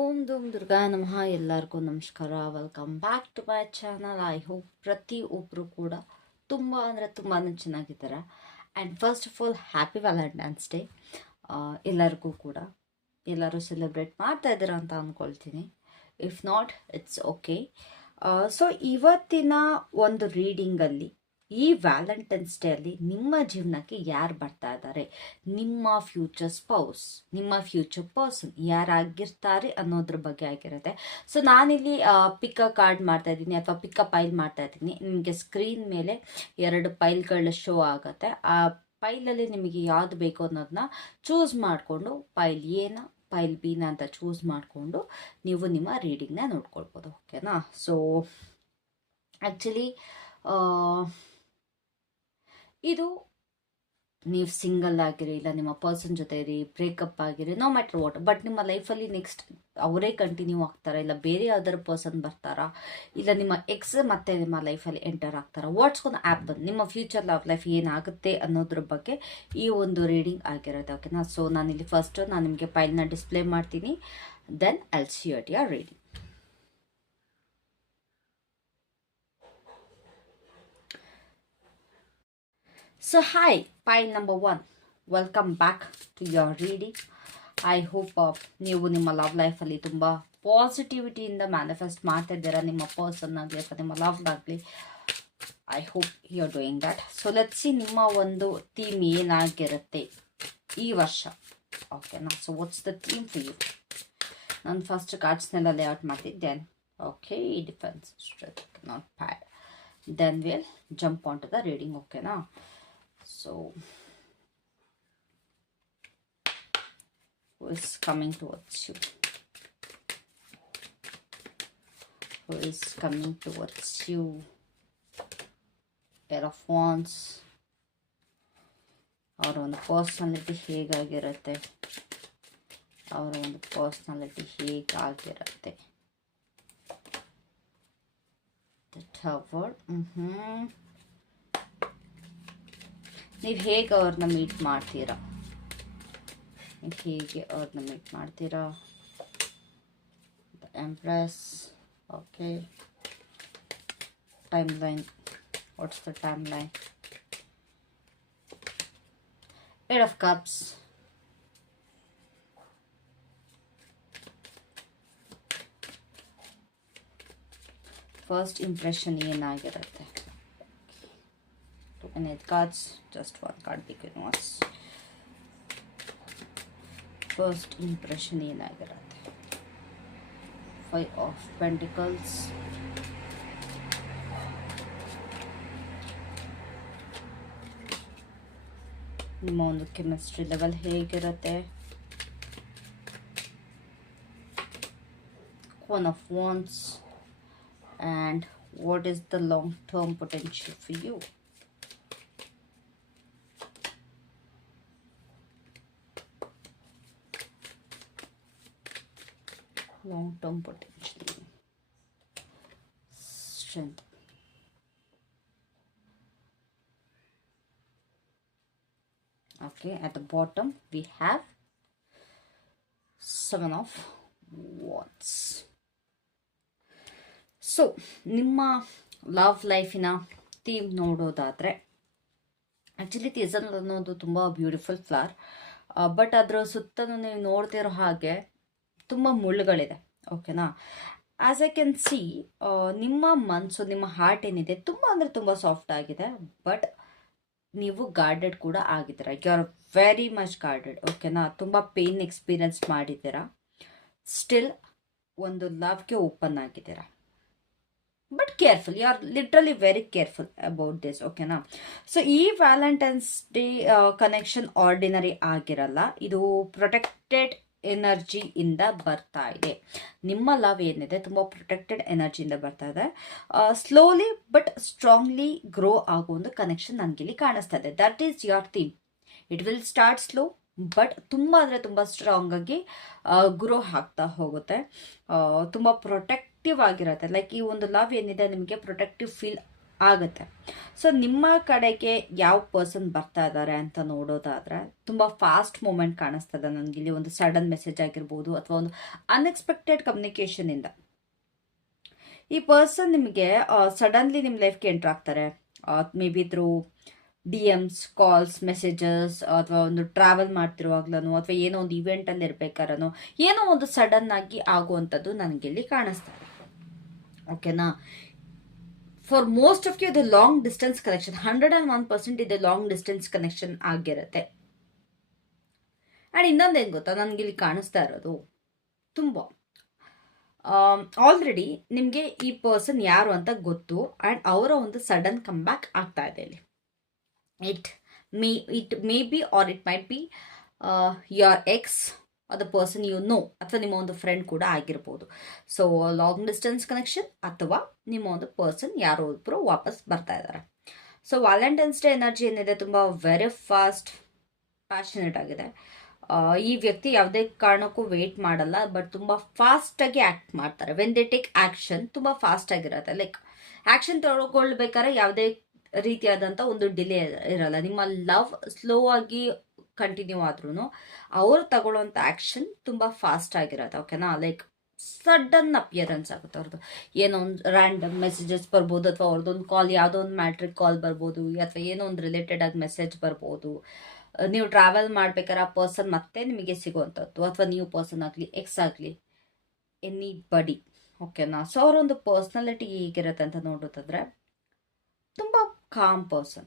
ಓಂ ದುಮ್ ದುರ್ಗಾ ನಮಃ. ಎಲ್ಲರಿಗೂ ನಮಸ್ಕಾರ. Welcome back to my channel. I hope ಪ್ರತಿಯೊಬ್ಬರು ಕೂಡ ತುಂಬ ಅಂದರೆ ತುಂಬಾ ಚೆನ್ನಾಗಿದ್ದಾರೆ. And first of all happy Valentine's Day ಎಲ್ಲರಿಗೂ ಕೂಡ. ಎಲ್ಲರೂ ಸೆಲೆಬ್ರೇಟ್ ಮಾಡ್ತಾ ಇದ್ದೀರಾ ಅಂತ ಅಂದ್ಕೊಳ್ತೀನಿ. If not it's okay. So ಇವತ್ತಿನ ಒಂದು ರೀಡಿಂಗಲ್ಲಿ ಈ ವ್ಯಾಲೆಂಟೈನ್ಸ್ ಡೇ ಅಲ್ಲಿ ನಿಮ್ಮ ಜೀವನಕ್ಕೆ ಯಾರು ಬರ್ತಾ ಇದ್ದಾರೆ, ನಿಮ್ಮ ಫ್ಯೂಚರ್ ಸ್ಪೌಸ್, ನಿಮ್ಮ ಫ್ಯೂಚರ್ ಪರ್ಸನ್ ಯಾರಾಗಿರ್ತಾರೆ ಅನ್ನೋದ್ರ ಬಗ್ಗೆ ಆಗಿರುತ್ತೆ. ಸೊ ನಾನಿಲ್ಲಿ ಪಿಕ್ ಅ ಕಾರ್ಡ್ ಮಾಡ್ತಾ ಇದ್ದೀನಿ ಅಥವಾ ಪಿಕ್ ಅ ಪೈಲ್ ಮಾಡ್ತಾ ಇದ್ದೀನಿ. ನಿಮಗೆ ಸ್ಕ್ರೀನ್ ಮೇಲೆ 2 ಪೈಲ್ಗಳ ಶೋ ಆಗುತ್ತೆ. ಆ ಪೈಲಲ್ಲಿ ನಿಮಗೆ ಯಾವ್ದು ಬೇಕು ಅನ್ನೋದನ್ನ ಚೂಸ್ ಮಾಡಿಕೊಂಡು ಪೈಲ್ ಎನ ಪೈಲ್ ಬಿನ ಅಂತ ಚೂಸ್ ಮಾಡಿಕೊಂಡು ನೀವು ನಿಮ್ಮ ರೀಡಿಂಗ್ನ ನೋಡ್ಕೊಳ್ಬೋದು. ಓಕೆನಾ? ಸೊ ಆ್ಯಕ್ಚುಲಿ ಇದು ನೀವು ಸಿಂಗಲ್ ಆಗಿರಿ, ಇಲ್ಲ ನಿಮ್ಮ ಪರ್ಸನ್ ಜೊತೆ ಇರಿ, ಬ್ರೇಕಪ್ ಆಗಿರಿ, ನೋ ಮ್ಯಾಟರ್ ವಾಟ್, ಬಟ್ ನಿಮ್ಮ ಲೈಫಲ್ಲಿ ನೆಕ್ಸ್ಟ್ ಅವರೇ ಕಂಟಿನ್ಯೂ ಆಗ್ತಾರಾ, ಇಲ್ಲ ಬೇರೆ ಯಾವ್ದಾರು ಪರ್ಸನ್ ಬರ್ತಾರಾ, ಇಲ್ಲ ನಿಮ್ಮ ಎಕ್ಸ್ ಮತ್ತೆ ನಿಮ್ಮ ಲೈಫಲ್ಲಿ ಎಂಟರ್ ಆಗ್ತಾರಾ, ವಾಟ್ಸ್ ಗೋನ್ ಹ್ಯಾಪನ್, ನಿಮ್ಮ ಫ್ಯೂಚರ್ ಲೈಫ್ ಏನಾಗುತ್ತೆ ಅನ್ನೋದ್ರ ಬಗ್ಗೆ ಈ ಒಂದು ರೀಡಿಂಗ್ ಆಗಿರುತ್ತೆ. ಓಕೆನಾ? ಸೊ ನಾನಿಲ್ಲಿ ಫಸ್ಟ್ ನಾನು ನಿಮಗೆ ಫೈಲ್ನ ಡಿಸ್ಪ್ಲೇ ಮಾಡ್ತೀನಿ, then I'll see it your reading. So hi, pile number 1. Welcome back to your reading. I hope ನೀವು ನಿಮ್ಮ ಲವ್ ಲೈಫಲ್ಲಿ ತುಂಬ ಪಾಸಿಟಿವಿಟಿಯಿಂದ ಮ್ಯಾನಿಫೆಸ್ಟ್ ಮಾಡ್ತಾ ಇದ್ದೀರಾ, ನಿಮ್ಮ ಪರ್ಸನ್ ಆಗಲಿ ಅಥವಾ ನಿಮ್ಮ ಲವ್ ಆಗಲಿ. I hope you are doing that. So let's see ನಿಮ್ಮ ಒಂದು ಥೀಮ್ ಏನಾಗಿರುತ್ತೆ ಈ ವರ್ಷ. ಓಕೆನಾ? So what's the theme for you? ನಾನು ಫಸ್ಟ್ ಕಾರ್ಡ್ಸ್ನೆಲ್ಲ ಲೇಔಟ್ ಮಾಡ್ತೀನಿ. Then okay, defence, strength, not bad. Then will jump on to the reading. ಓಕೆನಾ? So who is coming towards you? Who is coming towards you? Pair of Wands. ಅವರ ಒಂದು personality ಹೇಗಾಗಿರುತ್ತೆ, ಅವರ ಒಂದು personality ಹೇಗಾಗಿರುತ್ತೆ. The Tower. ನೀವು ಹೇಗೆ ಅವ್ರನ್ನ meet ಮಾಡ್ತೀರಾ, ಹೇಗೆ ಅವ್ರನ್ನ ಮೀಟ್ ಮಾಡ್ತೀರಾ. The empress. Okay, time line. What's the time line? Eight of cups. First impression ಏನಾಗಿರುತ್ತೆ? And 8 cards, just one card begin once. First impression ಏನಾಗಿರುತ್ತೆ? 5 of Pentacles. ನಿಮ್ಮ ಒಂದು ಕೆಮಿಸ್ಟ್ರಿ ಲೆವೆಲ್ ಹೇಗಿರುತ್ತೆ? One of Wands. And what is the long term potential for you? Long-term potential. Strength. Okay, at the bottom we have 7 of Wands. So ನಿಮ್ಮ love ಲೈಫಿನ theme ನೋಡೋದಾದರೆ, actually ಥೀಸನ್ ಅನ್ನೋದು ತುಂಬ beautiful flower, but ಅದರ ಸುತ್ತಲೂ ನೀವು ನೋಡ್ತಿರೋ ಹಾಗೆ ತುಂಬ ಮುಳ್ಳುಗಳಿದೆ. ಓಕೆನಾ? ಆಸ್ ಐ ಕ್ಯಾನ್ ಸಿ, ನಿಮ್ಮ ಮನಸ್ಸು, ನಿಮ್ಮ ಹಾರ್ಟ್ ಏನಿದೆ ತುಂಬ ಅಂದರೆ ತುಂಬ ಸಾಫ್ಟ್ ಆಗಿದೆ, ಬಟ್ ನೀವು ಗಾರ್ಡೆಡ್ ಕೂಡ ಆಗಿದ್ದೀರಾ. You are very much guarded. ಓಕೆನಾ? ತುಂಬ ಪೇನ್ ಎಕ್ಸ್ಪೀರಿಯನ್ಸ್ ಮಾಡಿದ್ದೀರಾ. ಸ್ಟಿಲ್ ಒಂದು ಲವ್ಗೆ ಓಪನ್ ಆಗಿದ್ದೀರಾ, but careful. You are literally very careful about this. ಓಕೆನಾ? ಸೊ ಈ ವ್ಯಾಲೆಂಟೈನ್ಸ್ ಡೇ ಕನೆಕ್ಷನ್ ಆರ್ಡಿನರಿ ಆಗಿರಲ್ಲ, ಇದು ಪ್ರೊಟೆಕ್ಟೆಡ್ ಎನರ್ಜಿಯಿಂದ ಬರ್ತಾ ಇದೆ. ನಿಮ್ಮ ಲವ್ ಏನಿದೆ ತುಂಬ ಪ್ರೊಟೆಕ್ಟೆಡ್ ಎನರ್ಜಿಯಿಂದ ಬರ್ತಾ ಇದೆ. ಸ್ಲೋಲಿ ಬಟ್ ಸ್ಟ್ರಾಂಗ್ಲಿ ಗ್ರೋ ಆಗೋ ಒಂದು ಕನೆಕ್ಷನ್ ನನಗಿಲ್ಲಿ ಕಾಣಿಸ್ತಾ ಇದೆ. That is your theme. It will start slow, but ತುಂಬ ಅಂದರೆ ತುಂಬ ಸ್ಟ್ರಾಂಗ್ ಆಗಿ ಗ್ರೋ ಆಗ್ತಾ ಹೋಗುತ್ತೆ. ತುಂಬ ಪ್ರೊಟೆಕ್ಟಿವ್ ಆಗಿರುತ್ತೆ. ಲೈಕ್ ಈ ಒಂದು ಲವ್ ಏನಿದೆ ನಿಮಗೆ ಪ್ರೊಟೆಕ್ಟಿವ್ ಫೀಲ್ ಆಗುತ್ತೆ. ಸೊ ನಿಮ್ಮ ಕಡೆಗೆ ಯಾವ ಪರ್ಸನ್ ಬರ್ತಾ ಇದ್ದಾರೆ ಅಂತ ನೋಡೋದಾದ್ರೆ ತುಂಬ ಫಾಸ್ಟ್ ಮೂಮೆಂಟ್ ಕಾಣಿಸ್ತದೆ ನನಗೆ. ಇಲ್ಲಿ ಒಂದು ಸಡನ್ ಮೆಸೇಜ್ ಆಗಿರ್ಬೋದು ಅಥವಾ ಒಂದು ಅನ್ಎಕ್ಸ್ಪೆಕ್ಟೆಡ್ ಕಮ್ಯುನಿಕೇಶನ್ ಇಂದ ಈ ಪರ್ಸನ್ ನಿಮಗೆ ಸಡನ್ಲಿ ನಿಮ್ಮ ಲೈಫ್ಗೆ ಎಂಟ್ರ್ ಆಗ್ತಾರೆ. May be through DMs, calls, messages, ಅಥವಾ ಒಂದು ಟ್ರಾವೆಲ್ ಮಾಡ್ತಿರುವಾಗ್ಲೂ ಅಥವಾ ಏನೋ ಒಂದು ಇವೆಂಟಲ್ಲಿ ಇರ್ಬೇಕಾರನೋ ಏನೋ ಒಂದು ಸಡನ್ ಆಗಿ ಆಗುವಂಥದ್ದು ನನಗಿಲ್ಲಿ ಕಾಣಿಸ್ತಾರೆ. ಓಕೆನಾ? ಫಾರ್ ಮೋಸ್ಟ್ ಆಫ್ ಯು ಇದು ಲಾಂಗ್ ಡಿಸ್ಟೆನ್ಸ್ ಕನೆಕ್ಷನ್, 101% ಇದು ಲಾಂಗ್ ಡಿಸ್ಟೆನ್ಸ್ ಕನೆಕ್ಷನ್ ಆಗಿರುತ್ತೆ. ಆ್ಯಂಡ್ ಇನ್ನೊಂದೇನು ಗೊತ್ತಾ, ನನಗಿಲ್ಲಿ ಕಾಣಿಸ್ತಾ ಇರೋದು ತುಂಬ ಆಲ್ರೆಡಿ ನಿಮಗೆ ಈ ಪರ್ಸನ್ ಯಾರು ಅಂತ ಗೊತ್ತು ಆ್ಯಂಡ್ ಅವರ ಒಂದು ಸಡನ್ ಕಮ್ ಬ್ಯಾಕ್ ಆಗ್ತಾ ಇದೆ ಇಲ್ಲಿ. It may be or it might be your ex or the person you know, ಅಥವಾ ನಿಮ್ಮ ಒಂದು ಫ್ರೆಂಡ್ ಕೂಡ ಆಗಿರ್ಬೋದು. ಸೊ ಲಾಂಗ್ ಡಿಸ್ಟೆನ್ಸ್ ಕನೆಕ್ಷನ್ ಅಥವಾ ನಿಮ್ಮ ಒಂದು ಪರ್ಸನ್ ಯಾರೋ ಒಬ್ಬರು ವಾಪಸ್ ಬರ್ತಾ ಇದ್ದಾರೆ. ಸೊ ವ್ಯಾಲೆಂಟೈನ್ಸ್ ಡೇ ಎನರ್ಜಿ ಏನಿದೆ ತುಂಬ ವೆರಿ ಫಾಸ್ಟ್ ಪ್ಯಾಷನೇಟ್ ಆಗಿದೆ. ಈ ವ್ಯಕ್ತಿ ಯಾವುದೇ ಕಾರಣಕ್ಕೂ ವೇಟ್ ಮಾಡಲ್ಲ, ಬಟ್ ತುಂಬ ಫಾಸ್ಟಾಗಿ ಆ್ಯಕ್ಟ್ ಮಾಡ್ತಾರೆ. ವೆನ್ ದೇ ಟೇಕ್ ಆ್ಯಕ್ಷನ್ ತುಂಬ ಫಾಸ್ಟ್ ಆಗಿರುತ್ತೆ. ಲೈಕ್ ಆ್ಯಕ್ಷನ್ ತಗೊಳ್ಬೇಕಾದ್ರೆ ಯಾವುದೇ ರೀತಿಯಾದಂಥ ಒಂದು ಡಿಲೇ ಇರಲ್ಲ. ನಿಮ್ಮ ಲವ್ ಸ್ಲೋ ಆಗಿ ಕಂಟಿನ್ಯೂ ಆದ್ರೂ ಅವರು ತಗೊಳ್ಳೋಂಥ ಆ್ಯಕ್ಷನ್ ತುಂಬ ಫಾಸ್ಟ್ ಆಗಿರುತ್ತೆ. ಓಕೆನಾ? ಲೈಕ್ ಸಡನ್ ಅಪಿಯರೆನ್ಸ್ ಆಗುತ್ತೆ ಅವ್ರದ್ದು. ಏನೋ ಒಂದು ರ್ಯಾಂಡಮ್ ಮೆಸೇಜಸ್ ಬರ್ಬೋದು, ಅಥವಾ ಅವ್ರದ್ದೊಂದು ಕಾಲ್, ಯಾವುದೋ ಒಂದು ಮ್ಯಾಟ್ರಿಕ್ ಕಾಲ್ ಬರ್ಬೋದು, ಅಥವಾ ಏನೋ ಒಂದು ರಿಲೇಟೆಡ್ ಆಗಿ ಮೆಸೇಜ್ ಬರ್ಬೋದು. ನೀವು ಟ್ರಾವೆಲ್ ಮಾಡ್ಬೇಕಾದ್ರೆ ಆ ಪರ್ಸನ್ ಮತ್ತೆ ನಿಮಗೆ ಸಿಗುವಂಥದ್ದು, ಅಥವಾ ನೀವು ಪರ್ಸನ್ ಆಗಲಿ, ಎಕ್ಸ್ ಆಗಲಿ, ಎನಿ ಬಡಿ. ಓಕೆನಾ? ಸೊ ಅವರೊಂದು ಪರ್ಸ್ನಾಲಿಟಿ ಹೇಗಿರುತ್ತೆ ಅಂತ ನೋಡೋದಾದ್ರೆ ತುಂಬ ಕಾಮ್ ಪರ್ಸನ್.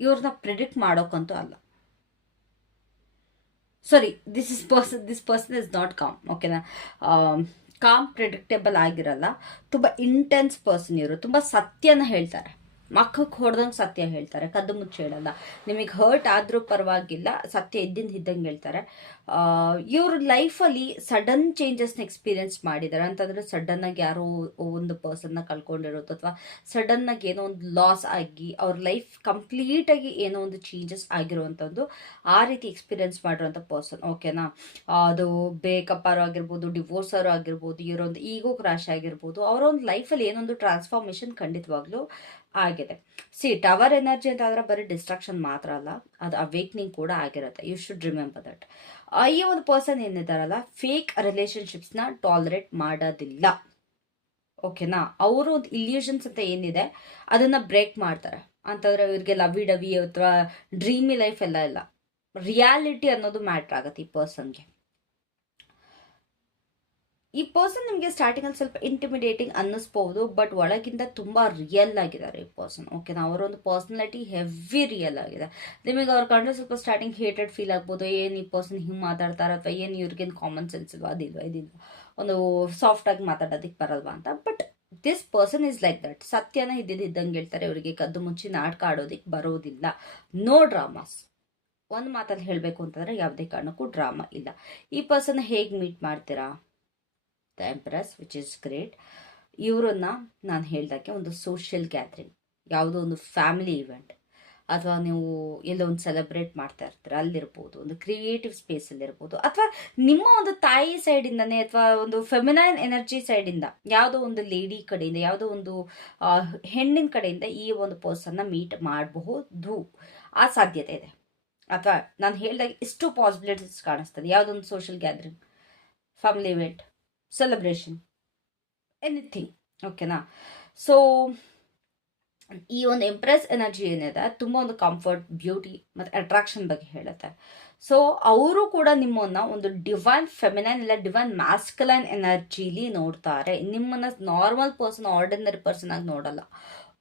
ಇವ್ರನ್ನ ಪ್ರಿಡಿಕ್ಟ್ ಮಾಡೋಕ್ಕಂತೂ ಅಲ್ಲ. Sorry, this person is not calm. ಓಕೆನಾ? ಕಾಮ್ ಪ್ರಿಡಿಕ್ಟೇಬಲ್ ಆಗಿರಲ್ಲ. ತುಂಬ ಇಂಟೆನ್ಸ್ ಪರ್ಸನ್ ಇವರು. ತುಂಬ ಸತ್ಯನ ಹೇಳ್ತಾರೆ, ಮಕ್ಕಕ್ಕೆ ಹೊಡೆದಂಗೆ ಸತ್ಯ ಹೇಳ್ತಾರೆ, ಕದ್ದು ಮುಚ್ಚಿ ಹೇಳಲ್ಲ. ನಿಮಗೆ ಹರ್ಟ್ ಆದರೂ ಪರವಾಗಿಲ್ಲ, ಸತ್ಯ ಇದ್ದಂಗೆ ಹೇಳ್ತಾರೆ. ಇವ್ರ ಲೈಫಲ್ಲಿ ಸಡನ್ ಚೇಂಜಸ್ನ ಎಕ್ಸ್ಪೀರಿಯನ್ಸ್ ಮಾಡಿದ್ದಾರೆ. ಅಂತಂದರೆ ಸಡನ್ನಾಗಿ ಯಾರೋ ಒಂದು ಪರ್ಸನ್ನ ಕಳ್ಕೊಂಡಿರೋದು, ಅಥವಾ ಸಡನ್ನಾಗಿ ಏನೋ ಒಂದು ಲಾಸ್ ಆಗಿ ಅವ್ರ ಲೈಫ್ ಕಂಪ್ಲೀಟಾಗಿ ಏನೋ ಒಂದು ಚೇಂಜಸ್ ಆಗಿರುವಂಥದ್ದು, ಆ ರೀತಿ ಎಕ್ಸ್ಪೀರಿಯನ್ಸ್ ಮಾಡಿರೋಂಥ ಪರ್ಸನ್. ಓಕೆನಾ? ಅದು ಬ್ರೇಕಪ್ ಆಗಿರ್ಬೋದು, ಡಿವೋರ್ಸ್ ಆಗಿರ್ಬೋದು, ಇವರೊಂದು ಈಗೋ ಕ್ರಾಶ್ ಆಗಿರ್ಬೋದು, ಅವರೊಂದು ಲೈಫಲ್ಲಿ ಏನೊಂದು ಟ್ರಾನ್ಸ್ಫಾರ್ಮೇಷನ್ ಖಂಡಿತವಾಗ್ಲೂ ಆಗಿದೆ. ಟವರ್ ಎನರ್ಜಿ ಅಂತ ಆದ್ರೆ ಬರೀ ಡಿಸ್ಟ್ರಾಕ್ಷನ್ ಮಾತ್ರ ಅಲ್ಲ, ಅದು ಅವೇಕ್ನಿಂಗ್ ಕೂಡ ಆಗಿರುತ್ತೆ. You should remember that. ಈ ಒಂದು ಪರ್ಸನ್ ಏನಿದಾರಲ್ಲ, ಫೇಕ್ ರಿಲೇಶನ್ಶಿಪ್ಸ್ನ ಟಾಲರೇಟ್ ಮಾಡೋದಿಲ್ಲ. ಓಕೆನಾ? ಅವರು ಒಂದು ಇಲ್ಯೂಷನ್ಸ್ ಅಂತ ಏನಿದೆ ಅದನ್ನ ಬ್ರೇಕ್ ಮಾಡ್ತಾರೆ. ಅಂತಂದ್ರೆ ಇವ್ರಿಗೆ ಲವಿ ಡವಿ ಅಥವಾ ಡ್ರೀಮಿ ಲೈಫ್ ಎಲ್ಲ ಇಲ್ಲ. ರಿಯಾಲಿಟಿ ಅನ್ನೋದು ಮ್ಯಾಟ್ರ್ ಆಗುತ್ತೆ ಈ ಪರ್ಸನ್ಗೆ. ಈ ಪರ್ಸನ್ ನಿಮಗೆ ಸ್ಟಾರ್ಟಿಂಗಲ್ಲಿ ಸ್ವಲ್ಪ ಇಂಟಿಮಿಡೇಟಿಂಗ್ ಅನ್ನಿಸ್ಬೋದು, ಬಟ್ ಒಳಗಿಂದ ತುಂಬ ರಿಯಲ್ ಆಗಿದ್ದಾರೆ ಈ ಪರ್ಸನ್. ಓಕೆನಾ? ಅವರೊಂದು ಪರ್ಸನಾಲಿಟಿ ಹೆವಿ ರಿಯಲ್ ಆಗಿದೆ. ನಿಮಗೆ ಅವ್ರ ಕಂಡ್ರೆ ಸ್ವಲ್ಪ ಸ್ಟಾರ್ಟಿಂಗ್ ಹೇಟೆಡ್ ಫೀಲ್ ಆಗ್ಬೋದು. ಏನು ಈ ಪರ್ಸನ್ ಹಿಂಗೆ ಮಾತಾಡ್ತಾರೆ, ಅಥವಾ ಏನು ಇವ್ರಿಗೇನು ಕಾಮನ್ ಸೆನ್ಸ್ ಇಲ್ವಾ, ಇದಿಲ್ಲ ಒಂದು ಸಾಫ್ಟಾಗಿ ಮಾತಾಡೋದಕ್ಕೆ ಬರಲ್ವಾ ಅಂತ. But this person is like that. ಸತ್ಯನ ಇದ್ದಂಗೆ ಹೇಳ್ತಾರೆ. ಇವರಿಗೆ ಕದ್ದು ಮುಚ್ಚಿ ನಾಟಕ ಆಡೋದಕ್ಕೆ ಬರೋದಿಲ್ಲ. No dramas. ಒಂದು ಮಾತಲ್ಲಿ ಹೇಳಬೇಕು ಅಂತಂದರೆ ಯಾವುದೇ ಕಾರಣಕ್ಕೂ ಡ್ರಾಮಾ ಇಲ್ಲ. ಈ ಪರ್ಸನ್ ಹೇಗೆ ಮೀಟ್ ಮಾಡ್ತೀರಾ? The empress, which is great. ಇವರನ್ನ ನಾನು ಹೇಳ್ದಾಗೆ ಒಂದು ಸೋಷಿಯಲ್ ಗ್ಯಾದರಿಂಗ್, ಯಾವುದೋ ಒಂದು ಫ್ಯಾಮಿಲಿ ಇವೆಂಟ್, ಅಥವಾ ನೀವು ಎಲ್ಲೋ ಒಂದು ಸೆಲೆಬ್ರೇಟ್ ಮಾಡ್ತಾ ಇರ್ತೀರ, ಅಲ್ಲಿರ್ಬೋದು. ಒಂದು ಕ್ರಿಯೇಟಿವ್ ಸ್ಪೇಸಲ್ಲಿ ಇರ್ಬೋದು, ಅಥವಾ ನಿಮ್ಮ ಒಂದು ತಾಯಿ ಸೈಡಿಂದನೇ, ಅಥವಾ ಒಂದು ಫೆಮಿನೈನ್ ಎನರ್ಜಿ ಸೈಡಿಂದ, ಯಾವುದೋ ಒಂದು ಲೇಡಿ ಕಡೆಯಿಂದ, ಯಾವುದೋ ಒಂದು ಹೆಣ್ಣಿನ ಕಡೆಯಿಂದ ಈ ಒಂದು ಪರ್ಸನ್ನ ಮೀಟ್ ಮಾಡಬಹುದು. ಆ ಸಾಧ್ಯತೆ ಇದೆ. ಅಥವಾ ನಾನು ಹೇಳಿದಾಗ ಇಷ್ಟು ಪಾಸಿಬಿಲಿಟೀಸ್ ಕಾಣಿಸ್ತದೆ. ಯಾವುದೊಂದು social gathering, family event, celebration, anything. ಓಕೆನಾ? ಸೊ ಈ ಒಂದು ಎಂಪ್ರೆಸ್ ಎನರ್ಜಿ ಏನಿದೆ ತುಂಬ ಒಂದು ಕಂಫರ್ಟ್, ಬ್ಯೂಟಿ ಮತ್ತು ಅಟ್ರಾಕ್ಷನ್ ಬಗ್ಗೆ ಹೇಳುತ್ತೆ. ಸೊ ಅವರು ಕೂಡ ನಿಮ್ಮನ್ನ ಒಂದು ಡಿವೈನ್ ಫೆಮಿನೈನ್ ಇಲ್ಲ ಡಿವೈನ್ ಮ್ಯಾಸ್ಕಲೈನ್ ಎನರ್ಜಿಲಿ ನೋಡ್ತಾರೆ. ನಿಮ್ಮನ್ನ ನಾರ್ಮಲ್ ಪರ್ಸನ್, ಆರ್ಡಿನರಿ ಪರ್ಸನ್ ಆಗಿ ನೋಡಲ್ಲ.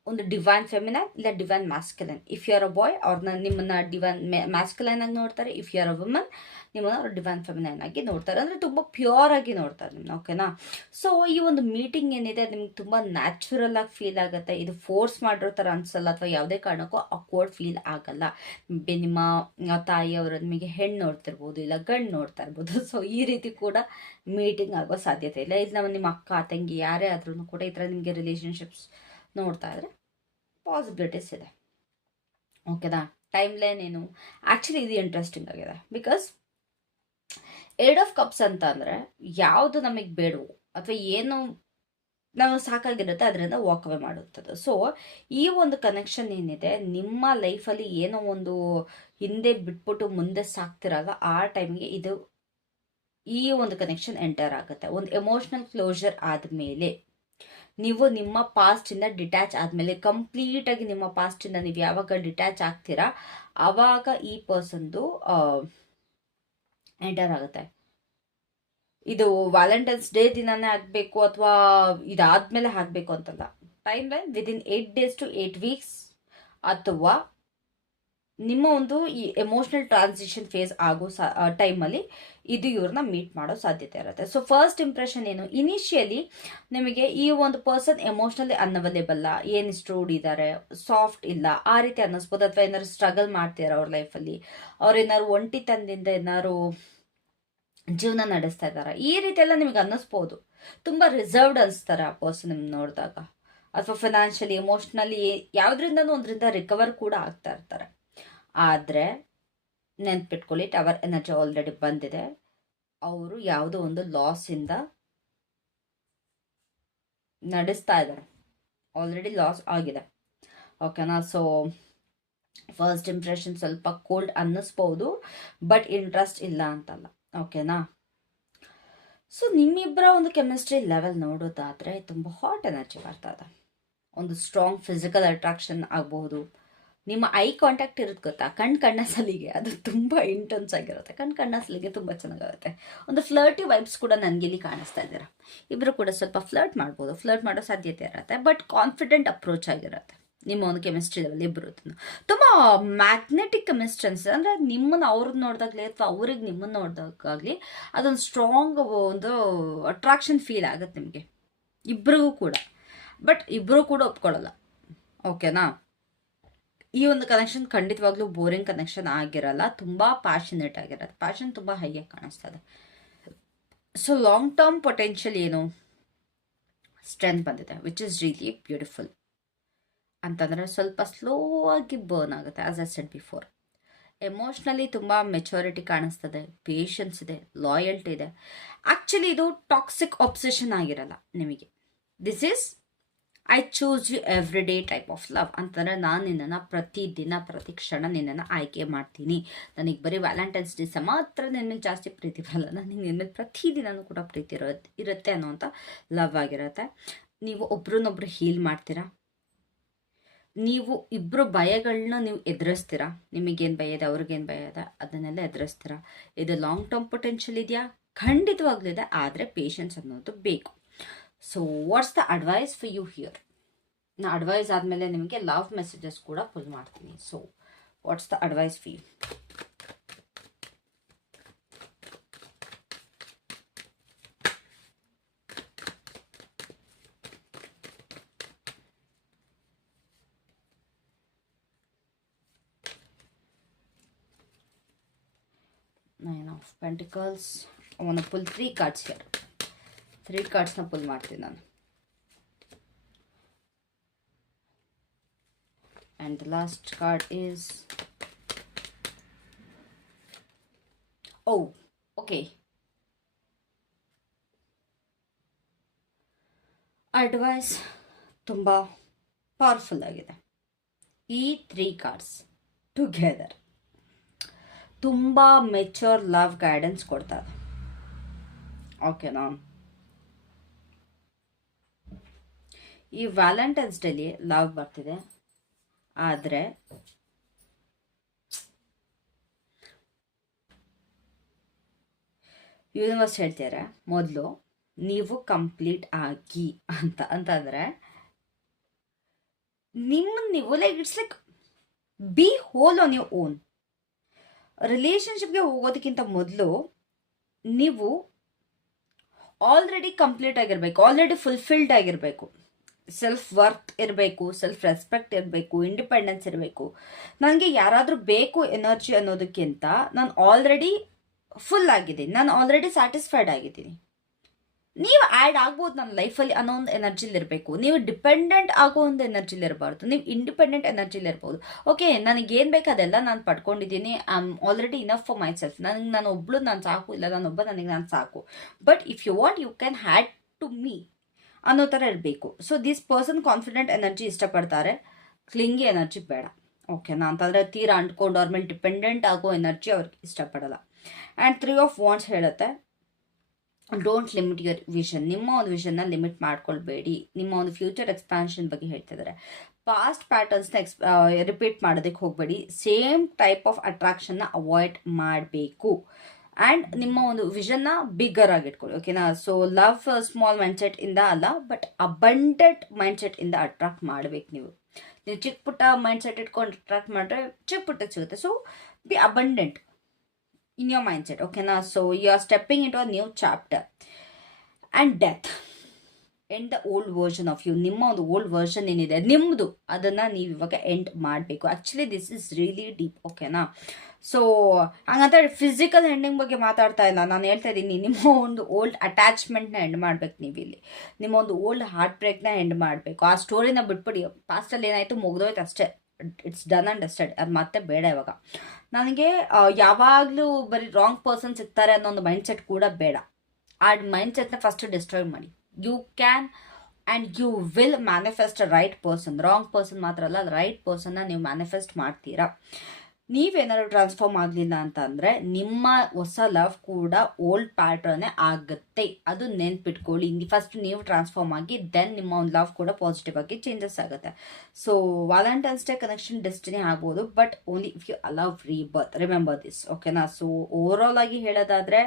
ಒಂದು ಡಿವೈನ್ ಫೆಮಿನೈನ್ ಇಲ್ಲ divine masculine. If you are a boy, ಅವ್ರನ್ನ ನಿಮ್ಮನ್ನ ಡಿವೈನ್ ಮ್ಯಾಸ್ಕಲೈನ್ ಆಗಿ ನೋಡ್ತಾರೆ. If you are a woman, ನಿಮ್ಮನ್ನ ಅವ್ರು ಡಿವೈನ್ ಫೆಮಿನೈನ್ ಆಗಿ ನೋಡ್ತಾರೆ. ಅಂದರೆ ತುಂಬ ಪ್ಯೂರ್ ಆಗಿ ನೋಡ್ತಾರೆ ನಿಮ್ಮನ್ನ. ಓಕೆನಾ? ಸೊ ಈ ಒಂದು ಮೀಟಿಂಗ್ ಏನಿದೆ ನಿಮ್ಗೆ ತುಂಬ ನ್ಯಾಚುರಲ್ ಆಗಿ ಫೀಲ್ ಆಗುತ್ತೆ. ಇದು ಫೋರ್ಸ್ ಮಾಡಿರೋ ಥರ ಅನ್ಸಲ್ಲ, ಅಥವಾ ಯಾವುದೇ ಕಾರಣಕ್ಕೂ ಅಕ್ವರ್ಡ್ ಫೀಲ್ ಆಗಲ್ಲ. ನಿಮ್ಮ ತಾಯಿಯವರು ನಿಮಗೆ ಹೆಣ್ಣು ನೋಡ್ತಿರ್ಬೋದು, ಇಲ್ಲ ಗಂಡು ನೋಡ್ತಾ ಇರ್ಬೋದು. ಸೊ ಈ ರೀತಿ ಕೂಡ ಮೀಟಿಂಗ್ ಆಗೋ ಸಾಧ್ಯತೆ ಇಲ್ಲ. ಇದು ನಿಮ್ಮ ಅಕ್ಕ ತಂಗಿ ಯಾರೇ ಆದ್ರೂ ಕೂಡ ಈ ಥರ ನಿಮಗೆ ರಿಲೇಷನ್ಶಿಪ್ಸ್ ನೋಡ್ತಾ ಇದ್ರೆ ಪಾಸಿಬಿಲಿಟೀಸ್ ಇದೆ. ಓಕೆನಾ? ಟೈಮ್ ಲೈನ್ ಏನು ಆ್ಯಕ್ಚುಲಿ ಇದು ಇಂಟ್ರೆಸ್ಟಿಂಗ್ ಆಗಿದೆ. ಬಿಕಾಸ್ 8 ಆಫ್ ಕಪ್ಸ್ ಅಂತ ಅಂದರೆ ಯಾವುದು ನಮಗೆ ಬೇಡವೋ, ಅಥವಾ ಏನು ನಾವು ಸಾಕಾಗಿರುತ್ತೆ, ಅದರಿಂದ ವಾಕ್ ಅವೇ ಮಾಡುತ್ತದೆ. ಸೊ ಈ ಒಂದು ಕನೆಕ್ಷನ್ ಏನಿದೆ, ನಿಮ್ಮ ಲೈಫಲ್ಲಿ ಏನೋ ಒಂದು ಹಿಂದೆ ಬಿಟ್ಬಿಟ್ಟು ಮುಂದೆ ಸಾಕ್ತಿರಲ್ಲ, ಆ ಟೈಮ್ಗೆ ಈ ಒಂದು ಕನೆಕ್ಷನ್ ಎಂಟರ್ ಆಗುತ್ತೆ. ಒಂದು ಎಮೋಷನಲ್ ಕ್ಲೋಜರ್ ಆದಮೇಲೆ, ನೀವು ನಿಮ್ಮ ಪಾಸ್ಟಿಂದ ಡಿಟ್ಯಾಚ್ ಆದಮೇಲೆ, ಕಂಪ್ಲೀಟಾಗಿ ನಿಮ್ಮ ಪಾಸ್ಟಿಂದ ನೀವು ಯಾವಾಗ ಡಿಟ್ಯಾಚ್ ಆಗ್ತೀರಾ ಆವಾಗ ಈ ಪರ್ಸನ್ದು ಎಂಟರ್ ಆಗುತ್ತೆ. ಇದು ವ್ಯಾಲೆಂಟೈನ್ಸ್ ಡೇ ದಿನಾನೇ ಆಗಬೇಕು ಅಥವಾ ಇದಾದ್ಮೇಲೆ ಆಗಬೇಕು ಅಂತಲ್ಲ. Time line within 8 days to 8 weeks, ಅಥವಾ ನಿಮ್ಮ ಒಂದು ಈ ಎಮೋಷನಲ್ ಟ್ರಾನ್ಸಿಷನ್ ಫೇಸ್ ಆಗೋ ಟೈಮಲ್ಲಿ ಇದು ಇವ್ರನ್ನ ಮೀಟ್ ಮಾಡೋ ಸಾಧ್ಯತೆ ಇರುತ್ತೆ. ಸೊ ಫಸ್ಟ್ ಇಂಪ್ರೆಷನ್ ಏನು, ಇನಿಷಿಯಲಿ ನಿಮಗೆ ಈ ಒಂದು ಪರ್ಸನ್ ಎಮೋಷನಲಿ ಅನ್ಅವೈಲೇಬಲ್, ಏನಿಷ್ಟು ರೂಢಿದ್ದಾರೆ, ಸಾಫ್ಟ್ ಇಲ್ಲ, ಆ ರೀತಿ ಅನ್ನಿಸ್ಬೋದು. ಅಥವಾ ಏನಾದ್ರು ಸ್ಟ್ರಗಲ್ ಮಾಡ್ತೀರಾ ಅವ್ರ ಲೈಫಲ್ಲಿ, ಅವ್ರೇನಾದ್ರು ಒಂಟಿತನದಿಂದ ಏನಾದ್ರು ಜೀವನ ನಡೆಸ್ತಾ ಇದ್ದಾರೆ, ಈ ರೀತಿ ಎಲ್ಲ ನಿಮಗೆ ಅನ್ನಿಸ್ಬೋದು. ತುಂಬ ರಿಸರ್ವ್ಡ್ ಅನಿಸ್ತಾರೆ ಆ ಪರ್ಸನ್ ನಿಮ್ಗೆ ನೋಡಿದಾಗ. ಅಥವಾ ಫೈನಾನ್ಷಿಯಲಿ, ಎಮೋಷ್ನಲಿ ಯಾವುದ್ರಿಂದನೂ ಒಂದರಿಂದ ರಿಕವರ್ ಕೂಡ ಆಗ್ತಾ ಇರ್ತಾರೆ. ಆದರೆ ನೆನ್ಪಿಟ್ಕೊಳ್ಳಿ, ಟವರ್ ಎನರ್ಜಿ ಆಲ್ರೆಡಿ ಬಂದಿದೆ. ಅವರು ಯಾವುದೋ ಒಂದು ಲಾಸಿಂದ ನಡೆಸ್ತಾ ಇದ್ದಾರೆ, ಆಲ್ರೆಡಿ ಲಾಸ್ ಆಗಿದೆ. ಓಕೆನಾ? ಸೊ ಫಸ್ಟ್ ಇಂಪ್ರೆಷನ್ ಸ್ವಲ್ಪ ಕೋಲ್ಡ್ ಅನ್ನಿಸ್ಬೋದು, ಬಟ್ ಇಂಟ್ರೆಸ್ಟ್ ಇಲ್ಲ ಅಂತಲ್ಲ. ಓಕೆನಾ? ಸೊ ನಿಮ್ಮಿಬ್ಬರ ಒಂದು ಕೆಮಿಸ್ಟ್ರಿ ಲೆವೆಲ್ ನೋಡೋದಾದ್ರೆ ತುಂಬ ಹಾಟ್ ಎನರ್ಜಿ ಬರ್ತದೆ. ಒಂದು ಸ್ಟ್ರಾಂಗ್ ಫಿಸಿಕಲ್ ಅಟ್ರಾಕ್ಷನ್ ಆಗಬಹುದು. ನಿಮ್ಮ ಐ ಕಾಂಟ್ಯಾಕ್ಟ್ ಇರುತ್ತೆ ಗೊತ್ತಾ, ಕಣ್ಣ ಸಲಿಗೆ, ಅದು ತುಂಬ ಇಂಟೆನ್ಸ್ ಆಗಿರುತ್ತೆ. ಕಣ್ಣ ಸಲಿಗೆ ತುಂಬ ಚೆನ್ನಾಗಿರುತ್ತೆ. ಒಂದು ಫ್ಲರ್ಟಿ ವೈಬ್ಸ್ ಕೂಡ ನನಗೆ ಇಲ್ಲಿ ಕಾಣಿಸ್ತಾ ಇದ್ದೀರಾ. ಇಬ್ಬರು ಕೂಡ ಸ್ವಲ್ಪ ಫ್ಲರ್ಟ್ ಮಾಡ್ಬೋದು, ಫ್ಲರ್ಟ್ ಮಾಡೋ ಸಾಧ್ಯತೆ ಇರುತ್ತೆ, ಬಟ್ ಕಾನ್ಫಿಡೆಂಟ್ ಅಪ್ರೋಚ್ ಆಗಿರುತ್ತೆ ನಿಮ್ಮ ಒಂದು ಕೆಮಿಸ್ಟ್ರಿ ಲೆವೆಲ್. ಇಬ್ಬರು ತುಂಬ ಮ್ಯಾಗ್ನೆಟಿಕ್ ಕೆಮಿಸ್ಟ್ರಿ ಅನ್ಸುತ್ತೆ. ಅಂದರೆ ನಿಮ್ಮನ್ನು ಅವ್ರದ್ದು ನೋಡಿದಾಗಲಿ ಅಥವಾ ಅವ್ರಿಗೆ ನಿಮ್ಮನ್ನು ನೋಡಿದಾಗಲಿ ಅದೊಂದು ಸ್ಟ್ರಾಂಗ್ ಒಂದು ಅಟ್ರಾಕ್ಷನ್ ಫೀಲ್ ಆಗುತ್ತೆ ನಿಮಗೆ ಇಬ್ಬರಿಗೂ ಕೂಡ. ಬಟ್ ಇಬ್ಬರು ಕೂಡ ಒಪ್ಕೊಳ್ಳಲ್ಲ. ಓಕೆನಾ? ಈ ಒಂದು ಕನೆಕ್ಷನ್ ಖಂಡಿತವಾಗ್ಲೂ ಬೋರಿಂಗ್ ಕನೆಕ್ಷನ್ ಆಗಿರಲ್ಲ, ತುಂಬ ಪ್ಯಾಷನೇಟ್ ಆಗಿರುತ್ತೆ. ಪ್ಯಾಷನ್ ತುಂಬ ಹೈಯಾಗಿ ಕಾಣಿಸ್ತದೆ. ಸೊ ಲಾಂಗ್ ಟರ್ಮ್ ಪೊಟೆನ್ಷಿಯಲ್ ಏನು, ಸ್ಟ್ರೆಂತ್ ಬಂದಿದೆ, ವಿಚ್ ಇಸ್ ರಿಯಲಿ ಬ್ಯೂಟಿಫುಲ್. ಅಂತಂದರೆ ಸ್ವಲ್ಪ ಸ್ಲೋ ಆಗಿ ಬರ್ನ್ ಆಗುತ್ತೆ. As I said before, emotionally ತುಂಬ ಮೆಚೂರಿಟಿ ಕಾಣಿಸ್ತದೆ, ಪೇಷನ್ಸ್ ಇದೆ, ಲಾಯಲ್ಟಿ ಇದೆ. ಆ್ಯಕ್ಚುಲಿ ಇದು ಟಾಕ್ಸಿಕ್ ಆಬ್ಸೆಷನ್ ಆಗಿರಲ್ಲ ನಿಮಗೆ. This is I choose you every day type of love. ಅಂತಂದರೆ ನಾನು ನಿನ್ನನ್ನು ಪ್ರತಿದಿನ ಪ್ರತಿ ಕ್ಷಣ ನಿನ್ನನ್ನು ಆಯ್ಕೆ ಮಾಡ್ತೀನಿ. ನನಗೆ ಬರೀ ವ್ಯಾಲೆಂಟೈನ್ಸ್ ಡೇಸ್ ಮಾತ್ರ ನಿನ್ನ ಮೇಲೆ ಜಾಸ್ತಿ ಪ್ರೀತಿ ಬರಲ್ಲ, ನನಗೆ ನಿನ್ನ ಮೇಲೆ ಪ್ರತಿದಿನವೂ ಕೂಡ ಪ್ರೀತಿ ಇರುತ್ತೆ ಅನ್ನೋಂಥ ಲವ್ ಆಗಿರುತ್ತೆ. ನೀವು ಒಬ್ರನ್ನೊಬ್ರು ಹೀಲ್ ಮಾಡ್ತೀರಾ, ನೀವು ಇಬ್ಬರು ಭಯಗಳನ್ನ ನೀವು ಎದುರಿಸ್ತೀರಾ. ನಿಮಗೇನು ಭಯ ಇದೆ, ಅವ್ರಿಗೇನು ಭಯ ಇದೆ, ಅದನ್ನೆಲ್ಲ ಎದುರಿಸ್ತೀರಾ. ಇದು ಲಾಂಗ್ ಟರ್ಮ್ ಪೊಟೆನ್ಷಿಯಲ್ ಇದೆಯಾ? ಖಂಡಿತವಾಗ್ಲಿದೆ, ಆದರೆ ಪೇಷನ್ಸ್ ಅನ್ನೋದು ಬೇಕು. So what's the advice for you here? ನಾ ಅಡ್ವೈಸ್ ಆದಮೇಲೆ ನಿಮಗೆ ಲವ್ ಮೆಸೇಜಸ್ ಕೂಡ ಫುಲ್ ಮಾಡ್ತೀನಿ. So what's the advice for you? Nine of Pentacles. I want to pull 3 cards here. 3 cards na pull ಮಾಡ್ತೀನಿ ನಾನು. And the last card is, oh, okay. Advice ತುಂಬಾ powerful ಆಗಿದೆ. ಈ 3 cards together ತುಂಬ mature love guidance ಕೊಡ್ತಾರೆ. ಓಕೆನಾ? ಈ Valentine's daily love ಬರ್ತಿದೆ, ಆದರೆ ಯೂನಿವರ್ಸ್ ಹೇಳ್ತಾರೆ ಮೊದಲು ನೀವು ಕಂಪ್ಲೀಟ್ ಆಗಿ ಅಂತಂದರೆ ನಿಮ್ಮನ್ನು ನೀವು it's like be whole on your own. ರಿಲೇಷನ್ಶಿಪ್ಗೆ ಹೋಗೋದಕ್ಕಿಂತ ಮೊದಲು ನೀವು ಆಲ್ರೆಡಿ ಕಂಪ್ಲೀಟ್ ಆಗಿರಬೇಕು, ಆಲ್ರೆಡಿ ಫುಲ್ಫಿಲ್ಡ್ ಆಗಿರಬೇಕು. ಸೆಲ್ಫ್ ವರ್ತ್ ಇರಬೇಕು, ಸೆಲ್ಫ್ ರೆಸ್ಪೆಕ್ಟ್ ಇರಬೇಕು, ಇಂಡಿಪೆಂಡೆನ್ಸ್ ಇರಬೇಕು. ನನಗೆ ಯಾರಾದರೂ ಬೇಕು ಎನರ್ಜಿ ಅನ್ನೋದಕ್ಕಿಂತ ನಾನು ಆಲ್ರೆಡಿ ಫುಲ್ ಆಗಿದ್ದೀನಿ, ನಾನು ಆಲ್ರೆಡಿ ಸ್ಯಾಟಿಸ್ಫೈಡ್ ಆಗಿದ್ದೀನಿ. ನೀವು ಆ್ಯಡ್ ಆಗ್ಬೋದು ನನ್ನ ಲೈಫಲ್ಲಿ ಅನ್ನೋ ಒಂದು ಎನರ್ಜಿಲಿ ಇರಬೇಕು. ನೀವು ಡಿಪೆಂಡೆಂಟ್ ಆಗೋ ಒಂದು ಎನರ್ಜಿಲಿ ಇರಬಾರ್ದು, ನೀವು ಇಂಡಿಪೆಂಡೆಂಟ್ ಎನರ್ಜಿಲಿ ಇರ್ಬೋದು. ಓಕೆ, ನನಗೇನು ಬೇಕು ಅದೆಲ್ಲ ನಾನು ಪಡ್ಕೊಂಡಿದ್ದೀನಿ, I am already enough for myself. ನಾನು ಒಬ್ಳು ನಾನು ಸಾಕು, ಇಲ್ಲ ನಾನೊಬ್ಬ ನನಗೆ ನಾನು ಸಾಕು. But if you want you can add to me ಅನ್ನೋ ಥರ ಇರಬೇಕು. So this person confident energy ಇಷ್ಟಪಡ್ತಾರೆ, ಕ್ಲಿಂಗಿ ಎನರ್ಜಿ ಬೇಡ. ಓಕೆನಾ, ಅಂತಂದರೆ ತೀರಾ ಅಂಟ್ಕೊಂಡು ಅವ್ರ ಮೇಲೆ ಡಿಪೆಂಡೆಂಟ್ ಆಗೋ ಎನರ್ಜಿ ಅವ್ರಿಗೆ ಇಷ್ಟಪಡಲ್ಲ. ಆ್ಯಂಡ್ 3 ಆಫ್ ವಾಂಡ್ಸ್ ಹೇಳುತ್ತೆ ಡೋಂಟ್ ಲಿಮಿಟ್ ಯುವರ್ ವಿಷನ್. ನಿಮ್ಮ ಒಂದು ವಿಷನ್ನ ಲಿಮಿಟ್ ಮಾಡ್ಕೊಳ್ಬೇಡಿ. ನಿಮ್ಮ ಒಂದು ಫ್ಯೂಚರ್ ಎಕ್ಸ್ಪಾನ್ಷನ್ ಬಗ್ಗೆ ಹೇಳ್ತಿದ್ದಾರೆ. ಪಾಸ್ಟ್ ಪ್ಯಾಟರ್ನ್ಸ್ನ ರಿಪೀಟ್ ಮಾಡೋದಕ್ಕೆ ಹೋಗಬೇಡಿ. ಸೇಮ್ ಟೈಪ್ ಆಫ್ ಅಟ್ರಾಕ್ಷನ್ನ ಅವಾಯ್ಡ್ ಮಾಡಬೇಕು. ಆ್ಯಂಡ್ ನಿಮ್ಮ ಒಂದು ವಿಷನ್ನ ಬಿಗ್ಗರ್ ಆಗಿಟ್ಕೊಳ್ಳಿ. ಓಕೆನಾ, ಸೊ ಲವ್ ಸ್ಮಾಲ್ ಮೈಂಡ್ಸೆಟ್ ಇಂದ ಅಲ್ಲ, ಬಟ್ ಅಬಂಡೆಂಟ್ ಮೈಂಡ್ಸೆಟ್ ಇಂದ ಅಟ್ರಾಕ್ಟ್ ಮಾಡಬೇಕು. ನೀವು ಚಿಕ್ಕ ಪುಟ್ಟ ಮೈಂಡ್ಸೆಟ್ ಇಟ್ಕೊಂಡು ಅಟ್ರಾಕ್ಟ್ ಮಾಡಿದ್ರೆ ಚಿಕ್ಕ ಪುಟ್ಟಕ್ಕೆ ಸಿಗುತ್ತೆ. So B abundant in your mindset. Okay na, so you are stepping into a new chapter. And death, end the old version of you. ನಿಮ್ಮ ಒಂದು ಓಲ್ಡ್ ವರ್ಷನ್ ಏನಿದೆ ನಿಮ್ಮದು, ಅದನ್ನು ನೀವು ಇವಾಗ ಎಂಡ್ ಮಾಡಬೇಕು. Actually this is really deep. ಓಕೆನಾ, so ಹಂಗಂತ ಫಿಸಿಕಲ್ ಎಂಡಿಂಗ್ ಬಗ್ಗೆ ಮಾತಾಡ್ತಾ ಇಲ್ಲ. ನಾನು ಹೇಳ್ತಾ ಇದ್ದೀನಿ, ನಿಮ್ಮ ಒಂದು ಓಲ್ಡ್ ಅಟ್ಯಾಚ್ಮೆಂಟ್ನ ಎಂಡ್ ಮಾಡ್ಬೇಕು. ನೀವು ಇಲ್ಲಿ ನಿಮ್ಮ ಒಂದು ಓಲ್ಡ್ ಹಾರ್ಟ್ ಬ್ರೇಕ್ನ ಎಂಡ್ ಮಾಡಬೇಕು. ಆ ಸ್ಟೋರಿನ ಬಿಟ್ಬಿಡಿ. ಪಾಸ್ಟಲ್ಲಿ ಏನಾಯಿತು ಮುಗ್ದೋಯ್ತು ಅಷ್ಟೇ, ಇಟ್ಸ್ ಡನ್ ಅಂಡ್ ಡಸ್ಟೆಡ್. ಅದು ಮತ್ತೆ ಬೇಡ ಇವಾಗ. ನನಗೆ ಯಾವಾಗಲೂ ಬರೀ ರಾಂಗ್ ಪರ್ಸನ್ ಸಿಗ್ತಾರೆ ಅನ್ನೋ ಒಂದು ಮೈಂಡ್ಸೆಟ್ ಕೂಡ ಬೇಡ. ಆ ಮೈಂಡ್ಸೆಟ್ನ ಫಸ್ಟ್ ಡಿಸ್ಟ್ರಾಯ್ ಮಾಡಿ. You can and you will manifest a right person. Wrong person ಮಾತ್ರ ಅಲ್ಲ, ರೈಟ್ ಪರ್ಸನ್ನ ನೀವು ಮ್ಯಾನಿಫೆಸ್ಟ್ ಮಾಡ್ತೀರಾ. ನೀವೇನಾದ್ರು ಟ್ರಾನ್ಸ್ಫಾರ್ಮ್ ಆಗಲಿಲ್ಲ ಅಂತಂದರೆ ನಿಮ್ಮ ಹೊಸ ಲವ್ ಕೂಡ ಓಲ್ಡ್ ಪ್ಯಾಟ್ರನ್ನೇ ಆಗುತ್ತೆ. ಅದು ನೆನ್ಪಿಟ್ಕೊಳ್ಳಿ. ಫಸ್ಟ್ ನೀವು ಟ್ರಾನ್ಸ್ಫಾರ್ಮ್ ಆಗಿ ದೆನ್ ನಿಮ್ಮ ಒಂದು ಲವ್ ಕೂಡ ಪಾಸಿಟಿವ್ ಆಗಿ ಚೇಂಜಸ್ ಆಗುತ್ತೆ. So Valentine's day connection destiny ಆಗ್ಬೋದು, but only if you allow rebirth. Remember this. ಓಕೆನಾ, ಸೊ ಓವರಾಲ್ ಆಗಿ ಹೇಳೋದಾದರೆ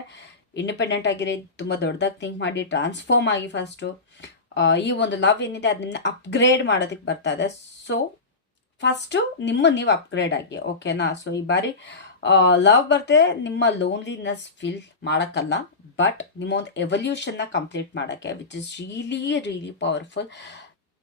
ಇಂಡಿಪೆಂಡೆಂಟ್ ಆಗಿರಿ, ತುಂಬ ದೊಡ್ಡದಾಗಿ ಥಿಂಕ್ ಮಾಡಿ, ಟ್ರಾನ್ಸ್ಫಾರ್ಮ್ ಆಗಿ ಫಸ್ಟು. ಈ ಒಂದು ಲವ್ ಏನಿದೆ ಅದನ್ನ ಅಪ್ಗ್ರೇಡ್ ಮಾಡೋದಕ್ಕೆ ಬರ್ತಾ ಇದೆ. ಸೊ ಫಸ್ಟು ನೀವು ಅಪ್ಗ್ರೇಡ್ ಆಗಿ. ಓಕೆನಾ, ಸೊ ಈ ಬಾರಿ ಲವ್ ಬರ್ತದೆ ನಿಮ್ಮ ಲೋನ್ಲಿನೆಸ್ ಫೀಲ್ ಮಾಡೋಕ್ಕಲ್ಲ, ಬಟ್ ನಿಮ್ಮ ಒಂದು ಎವಲ್ಯೂಷನ್ನ ಕಂಪ್ಲೀಟ್ ಮಾಡೋಕ್ಕೆ, ವಿಚ್ ಇಸ್ ರಿಯಲಿ ಪವರ್ಫುಲ್.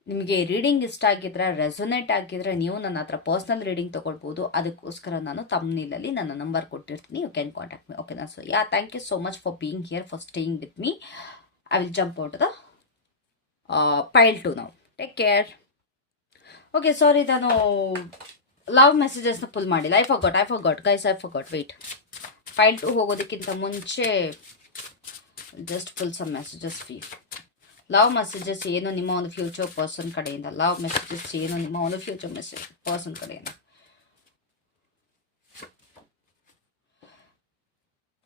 ನಿಮಗೆ ರೀಡಿಂಗ್ ಇಷ್ಟ ಆಗಿದ್ರೆ, ರೆಸೊನೇಟ್ ಆಗಿದ್ರೆ ನೀವು ನನ್ನ ಹತ್ರ ಪರ್ಸ್ನಲ್ ರೀಡಿಂಗ್ ತೊಗೊಳ್ಬೋದು. ಅದಕ್ಕೋಸ್ಕರ ನಾನು ತಮ್ನೇಲಲ್ಲಿ ನನ್ನ ನಂಬರ್ ಕೊಟ್ಟಿರ್ತೀನಿ. You can contact me. ಓಕೆನಾ, so thank you so much for being here, for staying with me. I will jump out the pile 2 now. Take care. Okay, sorry, ನಾನು ಲವ್ ಮೆಸೇಜಸ್ನ pull ಮಾಡಿಲ್ಲ. I forgot guys, I forgot. Wait, pile 2 ಹೋಗೋದಕ್ಕಿಂತ ಮುಂಚೆ just pull some messages ಫೀ. Love messages ಏನು ನಿಮ್ಮ ಒಂದು future person ಕಡೆಯಿಂದ. ಲವ್ ಮೆಸೇಜಸ್ ಏನು ನಿಮ್ಮ ಒಂದು ಫ್ಯೂಚರ್ ಪರ್ಸನ್ ಕಡೆಯಿಂದ.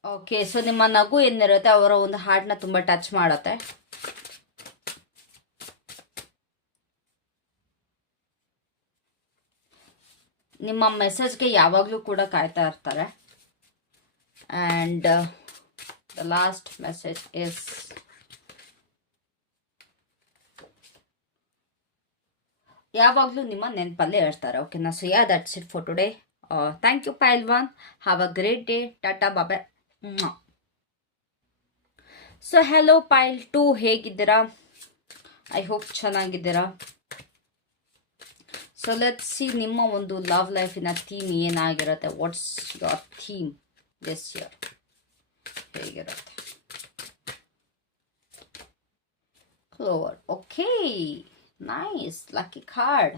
ಓಕೆ, ಸೊ ನಿಮ್ಮ ನಗು ಏನಿರುತ್ತೆ ಅವರ ಒಂದು ಹಾರ್ಟ್ನ ತುಂಬ ಟಚ್ ಮಾಡುತ್ತೆ. ನಿಮ್ಮ ಮೆಸೇಜ್ಗೆ ಯಾವಾಗಲೂ ಕೂಡ ಕಾಯ್ತಾ ಇರ್ತಾರೆ. And the last message is ಯಾವಾಗಲೂ ನಿಮ್ಮ ನೆನಪಲ್ಲೇ ಇರ್ತಾರೆ. ಓಕೆನಾ, so that's it for today. Thank you pile 1. Have a great day. Tata ಬಾಬೆ. ಸೊ ಹೆಲೋ ಪೈಲ್ 2, ಹೇಗಿದ್ದೀರಾ? ಐ ಹೋಪ್ ಚೆನ್ನಾಗಿದ್ದೀರಾ. ಸೊ ಲೆಟ್ಸ್ ಸಿ ನಿಮ್ಮ ಒಂದು ಲವ್ ಲೈಫಿನ ಥೀಮ್ ಏನಾಗಿರುತ್ತೆ. What's your theme this year? ಹೇಗಿರುತ್ತೆ? Clover. Okay, nice. Lucky card.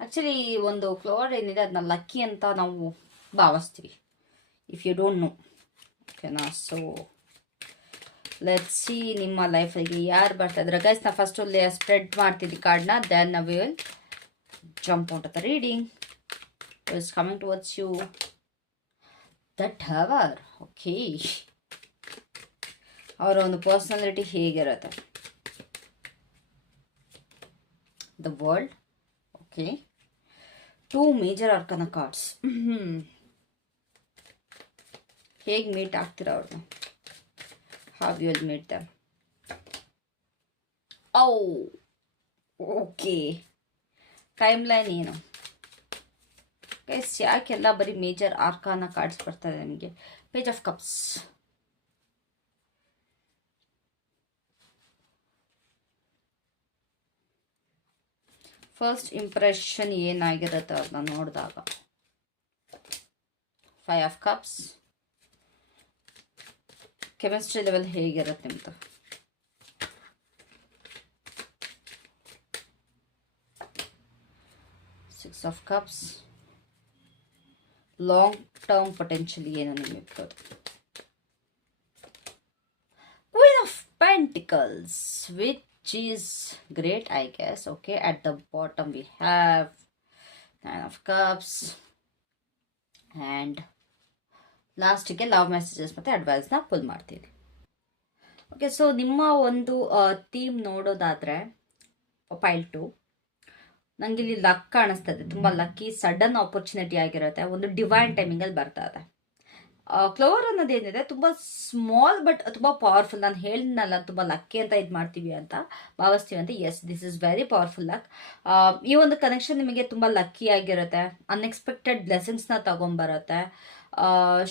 Actually ಒಂದು clover ಏನಿದೆ ಅದನ್ನ ಲಕ್ಕಿ ಅಂತ ನಾವು ಭಾವಿಸ್ತೀವಿ, ಇಫ್ ಯು ಡೋಂಟ್ ನೋ. ಓಕೆನಾ, ಸೊ ಲೆಟ್ಸ್ ಸಿ ನಿಮ್ಮ ಲೈಫಲ್ಲಿ ಯಾರು ಬರ್ತಾ ಇದ್ದಾರೆ ಗೈಸ್. ನಾ ಫಸ್ಟ್ ಅಲ್ಲಿ ಸ್ಪ್ರೆಡ್ ಮಾಡ್ತೀನಿ ಕಾರ್ಡ್ನ, then we will jump onto the reading. Who is coming towards you? The Tower. Okay. ಅವರ ಒಂದು ಪರ್ಸನಾಲಿಟಿ ಹೇಗಿರುತ್ತೆ? The World. Okay. 2 major arcana cards. ಹೇಗೆ ಮೀಟ್ ಆಗ್ತೀರಾ ಅವ್ರನ್ನ? How you will meet them? Oh. Okay. Time line ಏನು guys? ಯಾಕೆಲ್ಲ ಬರೀ major ಆರ್ಕಾನ cards ಬರ್ತದೆ ನಿಮಗೆ? Page of cups. First impression ಏನಾಗಿರುತ್ತೆ ಅದನ್ನ ನೋಡಿದಾಗ. 5 ಆಫ್ ಕಪ್ಸ್. ಕೆಮಿಸ್ಟ್ರಿ ಲೆವೆಲ್ ಹೇಗಿರುತ್ತೆ ನಿಮ್ಮದು? of cups. Long term potential ಏನು ನಿಮಗೆ? Queen of Pent Pentacles, which is great, I guess. Okay, at the bottom we have Nine of Cups, and ಲಾಸ್ಟಿಗೆ love messages ಮತ್ತು ಅಡ್ವೈಸ್ನ full ಮಾಡ್ತೀನಿ. Okay, so ನಿಮ್ಮ ಒಂದು theme ನೋಡೋದಾದರೆ ಫೈಲ್ 2, ನನಗೆ ಇಲ್ಲಿ ಲಕ್ ಕಾಣಿಸ್ತದೆ. ತುಂಬ ಲಕ್ಕಿ, ಸಡನ್ ಆಪರ್ಚುನಿಟಿ ಆಗಿರುತ್ತೆ, ಒಂದು ಡಿವೈನ್ ಟೈಮಿಂಗಲ್ಲಿ ಬರ್ತಾ ಇದೆ. ಕ್ಲೋವರ್ ಅನ್ನೋದೇನಿದೆ ತುಂಬ ಸ್ಮಾಲ್ ಬಟ್ ತುಂಬ ಪವರ್ಫುಲ್. ನಾನು ಹೇಳಿದ್ನಲ್ಲ ತುಂಬ ಲಕ್ಕಿ ಅಂತ ಇದು ಮಾಡ್ತೀವಿ ಅಂತ ಭಾವಿಸ್ತೀವಿ ಅಂತ. Yes, this is very powerful luck. ಈ ಒಂದು ಕನೆಕ್ಷನ್ ನಿಮಗೆ ತುಂಬ ಲಕ್ಕಿ ಆಗಿರುತ್ತೆ, ಅನ್ಎಕ್ಸ್ಪೆಕ್ಟೆಡ್ ಬ್ಲೆಸ್ಸಿಂಗ್ಸ್ನ ತಗೊಂಬರುತ್ತೆ.